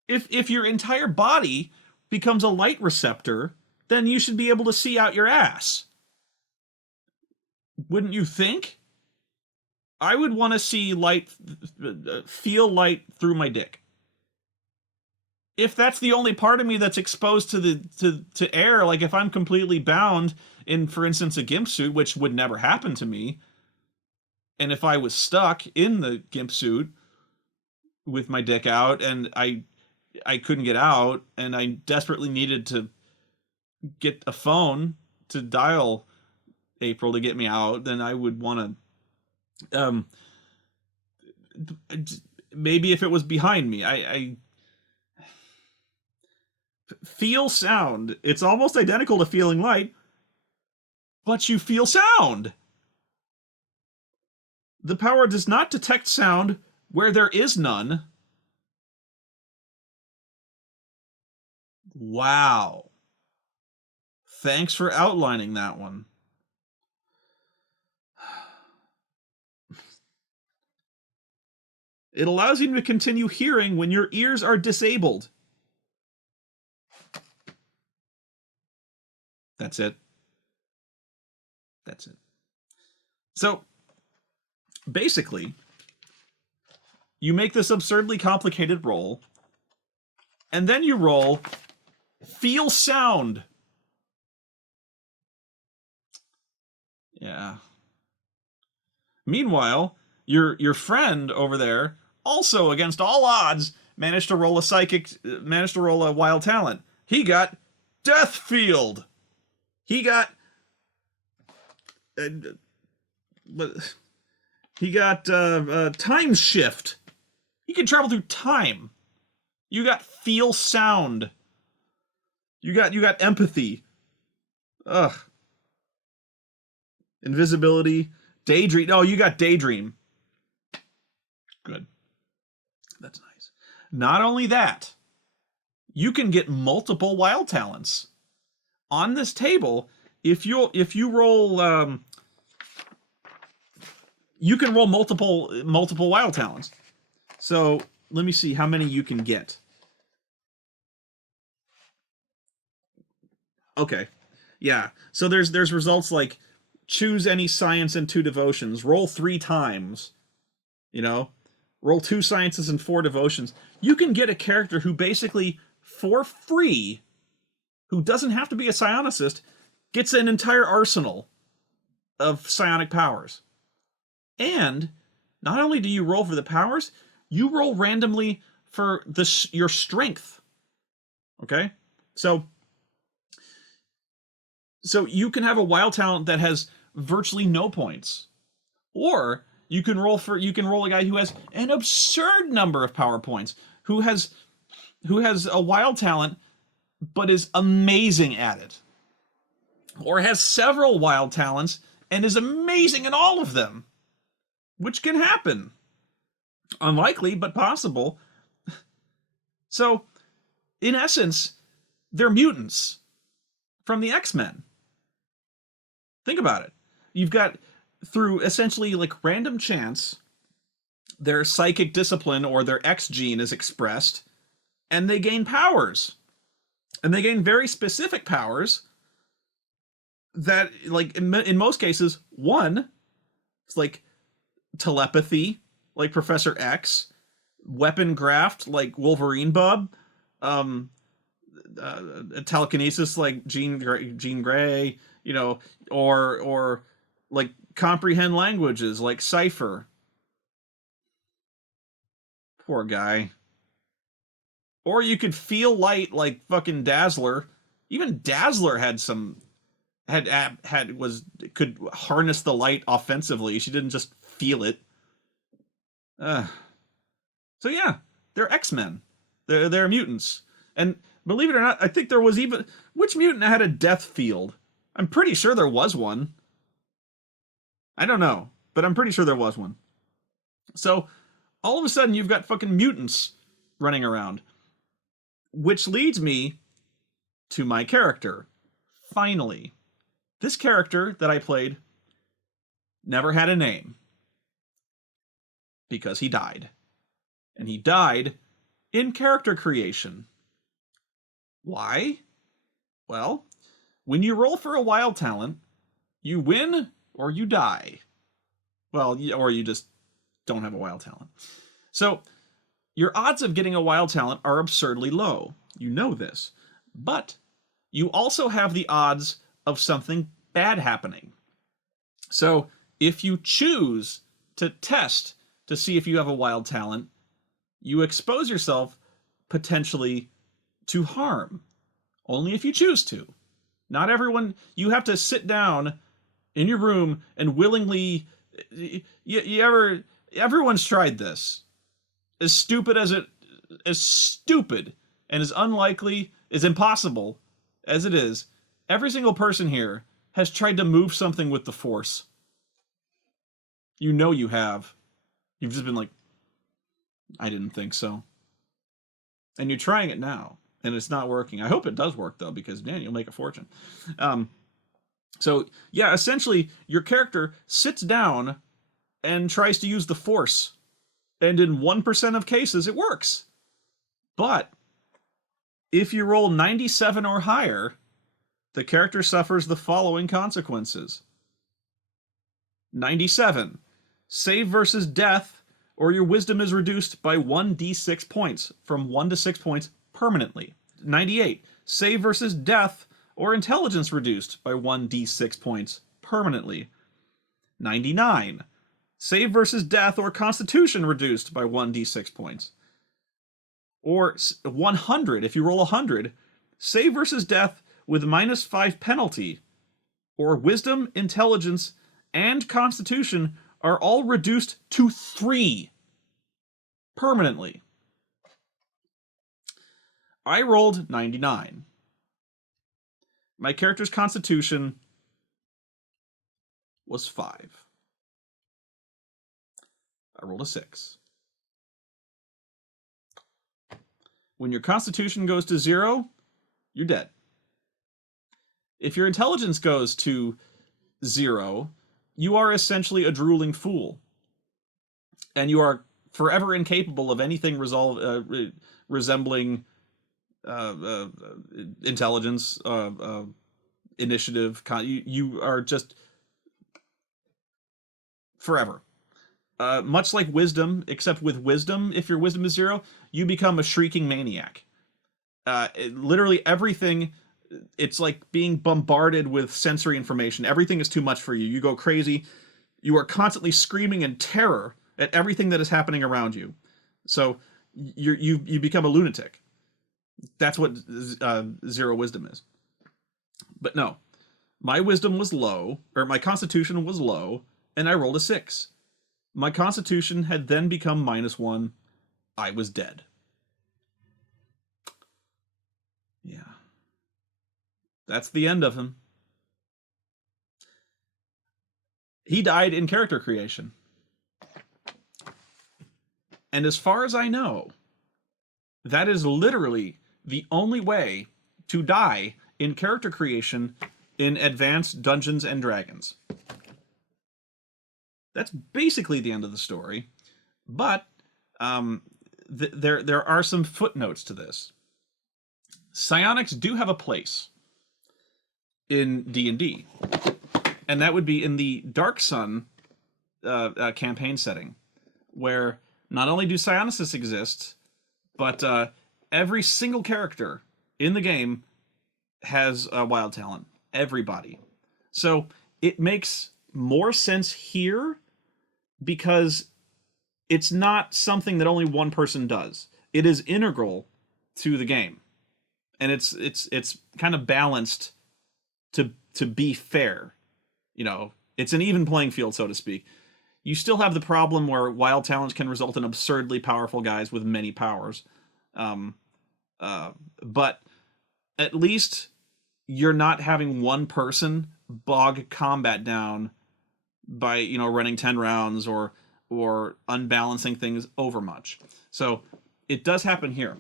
If your entire body becomes a light receptor, then you should be able to see out your ass. Wouldn't you think? I would want to see light, feel light through my dick. If that's the only part of me that's exposed to air, like if I'm completely bound in, for instance, a gimp suit, which would never happen to me, and if I was stuck in the gimp suit with my dick out and I couldn't get out and I desperately needed to get a phone to dial April to get me out, then I would want to maybe if it was behind me. Feel sound. It's almost identical to feeling light, but you feel sound. The power does not detect sound where there is none. Wow. Thanks for outlining that one. It allows you to continue hearing when your ears are disabled. That's it. That's it. So, basically, you make this absurdly complicated roll, and then you roll feel sound. Yeah. Meanwhile, your friend over there, also against all odds, managed to roll a wild talent. He got Death Field. He got Time Shift. He can travel through time. You got Feel Sound. You got Empathy. Ugh. Invisibility. Daydream. Oh, you got Daydream. Good. That's nice. Not only that, you can get multiple wild talents. On this table, if you roll, you can roll multiple wild talents. So let me see how many you can get. Okay, yeah. So there's results like choose any science and 2 devotions, roll 3 times. You know, roll 2 sciences and 4 devotions. You can get a character who basically, for free, who doesn't have to be a psionicist, gets an entire arsenal of psionic powers. And not only do you roll for the powers, you roll randomly for your strength. Okay? So you can have a wild talent that has virtually no points. Or you can roll a guy who has an absurd number of power points, who has a wild talent but is amazing at it. Or has several wild talents and is amazing in all of them. Which can happen. Unlikely, but possible. So, in essence, they're mutants from the X-Men. Think about it. You've got, through essentially like random chance, their psychic discipline or their X gene is expressed, and they gain powers. And they gain very specific powers that, like, in most cases, one, it's like telepathy, like Professor X, weapon graft, like Wolverine Bub, telekinesis, like Jean Grey, you know, or like comprehend languages, like Cypher. Poor guy. Or you could feel light, like fucking Dazzler. Even Dazzler could harness the light offensively. She didn't just feel it. So yeah, they're X-Men. They're mutants. And believe it or not, I think there was even... Which mutant had a death field? I'm pretty sure there was one. I don't know, but I'm pretty sure there was one. So, all of a sudden, you've got fucking mutants running around. Which leads me to my character. Finally. This character that I played never had a name. Because he died. And he died in character creation. Why? Well, when you roll for a wild talent, you win or you die. Well, or you just don't have a wild talent. So, your odds of getting a wild talent are absurdly low. You know this. But you also have the odds of something bad happening. So, if you choose to test to see if you have a wild talent, you expose yourself potentially to harm. Only if you choose to. Not everyone... You have to sit down in your room and willingly... Everyone's tried this. As stupid and as unlikely as impossible as it is, every single person here has tried to move something with the Force. You know you have. You've just been like, I didn't think so. And you're trying it now, and it's not working. I hope it does work, though, because, man, you'll make a fortune. So, yeah, essentially, your character sits down and tries to use the Force. And in 1% of cases, it works. But if you roll 97 or higher, the character suffers the following consequences. 97. Save versus death, or your wisdom is reduced by 1d6 points, from 1 to 6 points permanently. 98. Save versus death, or intelligence reduced by 1d6 points permanently. 99. Save versus death or constitution reduced by 1d6 points. Or 100, if you roll 100, save versus death with -5 penalty, or wisdom, intelligence, and constitution are all reduced to 3 permanently. I rolled 99. My character's constitution was 5. I rolled a 6. When your constitution goes to 0, you're dead. If your intelligence goes to 0, you are essentially a drooling fool. And you are forever incapable of anything resembling intelligence, initiative. You are just forever. Much like wisdom, except with wisdom, if your wisdom is 0, you become a shrieking maniac. Literally everything, it's like being bombarded with sensory information. Everything is too much for you. You go crazy. You are constantly screaming in terror at everything that is happening around you. So you become a lunatic. That's what 0 wisdom is. But no, my wisdom was low, or my constitution was low, and I rolled a 6. My constitution had then become -1. I was dead. Yeah. That's the end of him. He died in character creation. And as far as I know, that is literally the only way to die in character creation in Advanced Dungeons and Dragons. That's basically the end of the story, but there are some footnotes to this. Psionics do have a place in D&D, and that would be in the Dark Sun campaign setting, where not only do psionicists exist, but every single character in the game has a wild talent. Everybody. So it makes more sense here because it's not something that only one person does. It is integral to the game. And it's kind of balanced to be fair. You know, it's an even playing field, so to speak. You still have the problem where wild talents can result in absurdly powerful guys with many powers. But at least you're not having one person bog combat down by, you know, running 10 rounds or unbalancing things over much. So it does happen here.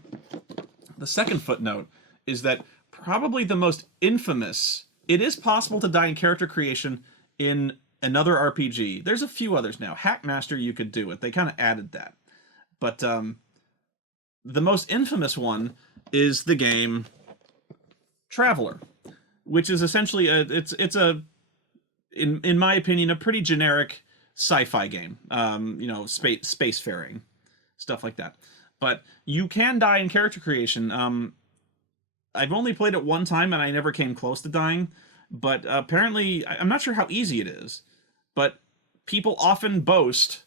The second footnote is that probably the most infamous, it is possible to die in character creation in another RPG. There's a few others now. Hackmaster, you could do it. They kind of added that. But the most infamous one is the game Traveler, which is essentially in my opinion, a pretty generic sci-fi game. You know, spacefaring, stuff like that. But you can die in character creation. I've only played it one time and I never came close to dying, but apparently, I'm not sure how easy it is, but people often boast,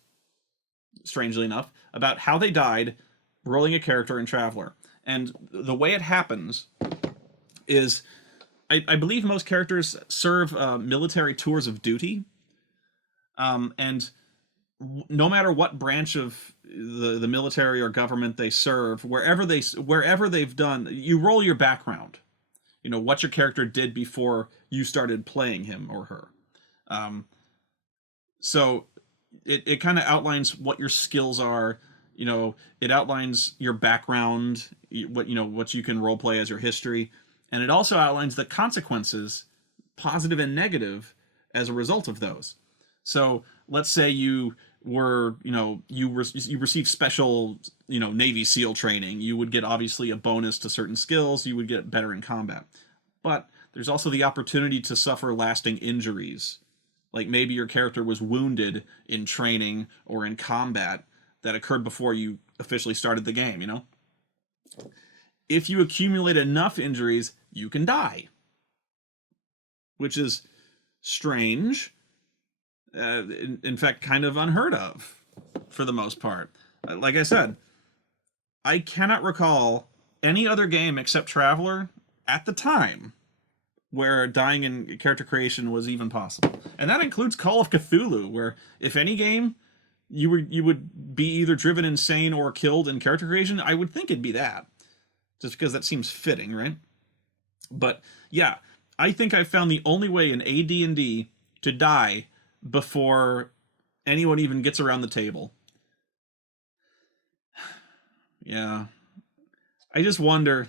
strangely enough, about how they died rolling a character in Traveler. And the way it happens is, I believe most characters serve military tours of duty, and no matter what branch of the military or government they serve, wherever they've done, you roll your background. You know what your character did before you started playing him or her. Um, so it kind of outlines what your skills are. You know, it outlines your background, what you can role play as your history, and it also outlines the consequences, positive and negative, as a result of those. So let's say you were, you received special, Navy SEAL training. You would get obviously a bonus to certain skills. You would get better in combat, but there's also the opportunity to suffer lasting injuries. Like maybe your character was wounded in training or in combat that occurred before you officially started the game, If you accumulate enough injuries, you can die. Which is strange. In fact, kind of unheard of for the most part. Like I said, I cannot recall any other game except Traveler at the time where dying in character creation was even possible. And that includes Call of Cthulhu, where if any game you would be either driven insane or killed in character creation, I would think it'd be that. Just because that seems fitting, right? But yeah, I think I found the only way in AD&D to die before anyone even gets around the table. Yeah. I just wonder.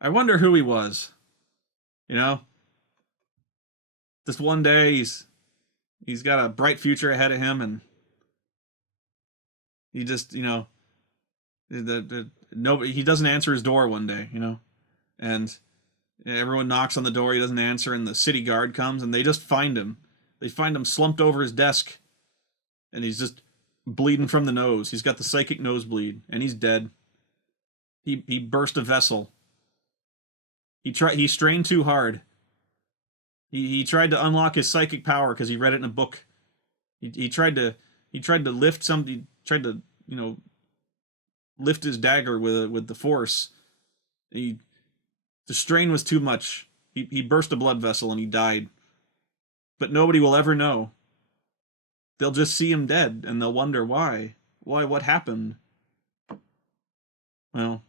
I wonder who he was. Just one day he's got a bright future ahead of him, and he just, nobody, he doesn't answer his door one day, and everyone knocks on the door, he doesn't answer, and the city guard comes and they just find him. They find him slumped over his desk, and he's just bleeding from the nose. He's got the psychic nosebleed, and he's dead. He burst a vessel. He strained too hard. He tried to unlock his psychic power because he read it in a book. He tried to lift something. He tried to lift his dagger with the force. The strain was too much. He burst a blood vessel and he died. But nobody will ever know. They'll just see him dead and they'll wonder why. Why? What happened? Well,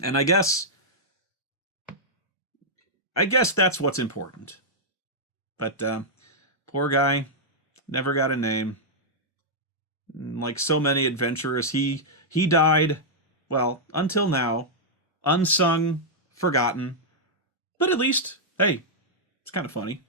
and I guess that's what's important. But poor guy, never got a name. Like so many adventurers, he died, well, until now, unsung, forgotten. But at least, hey, it's kind of funny.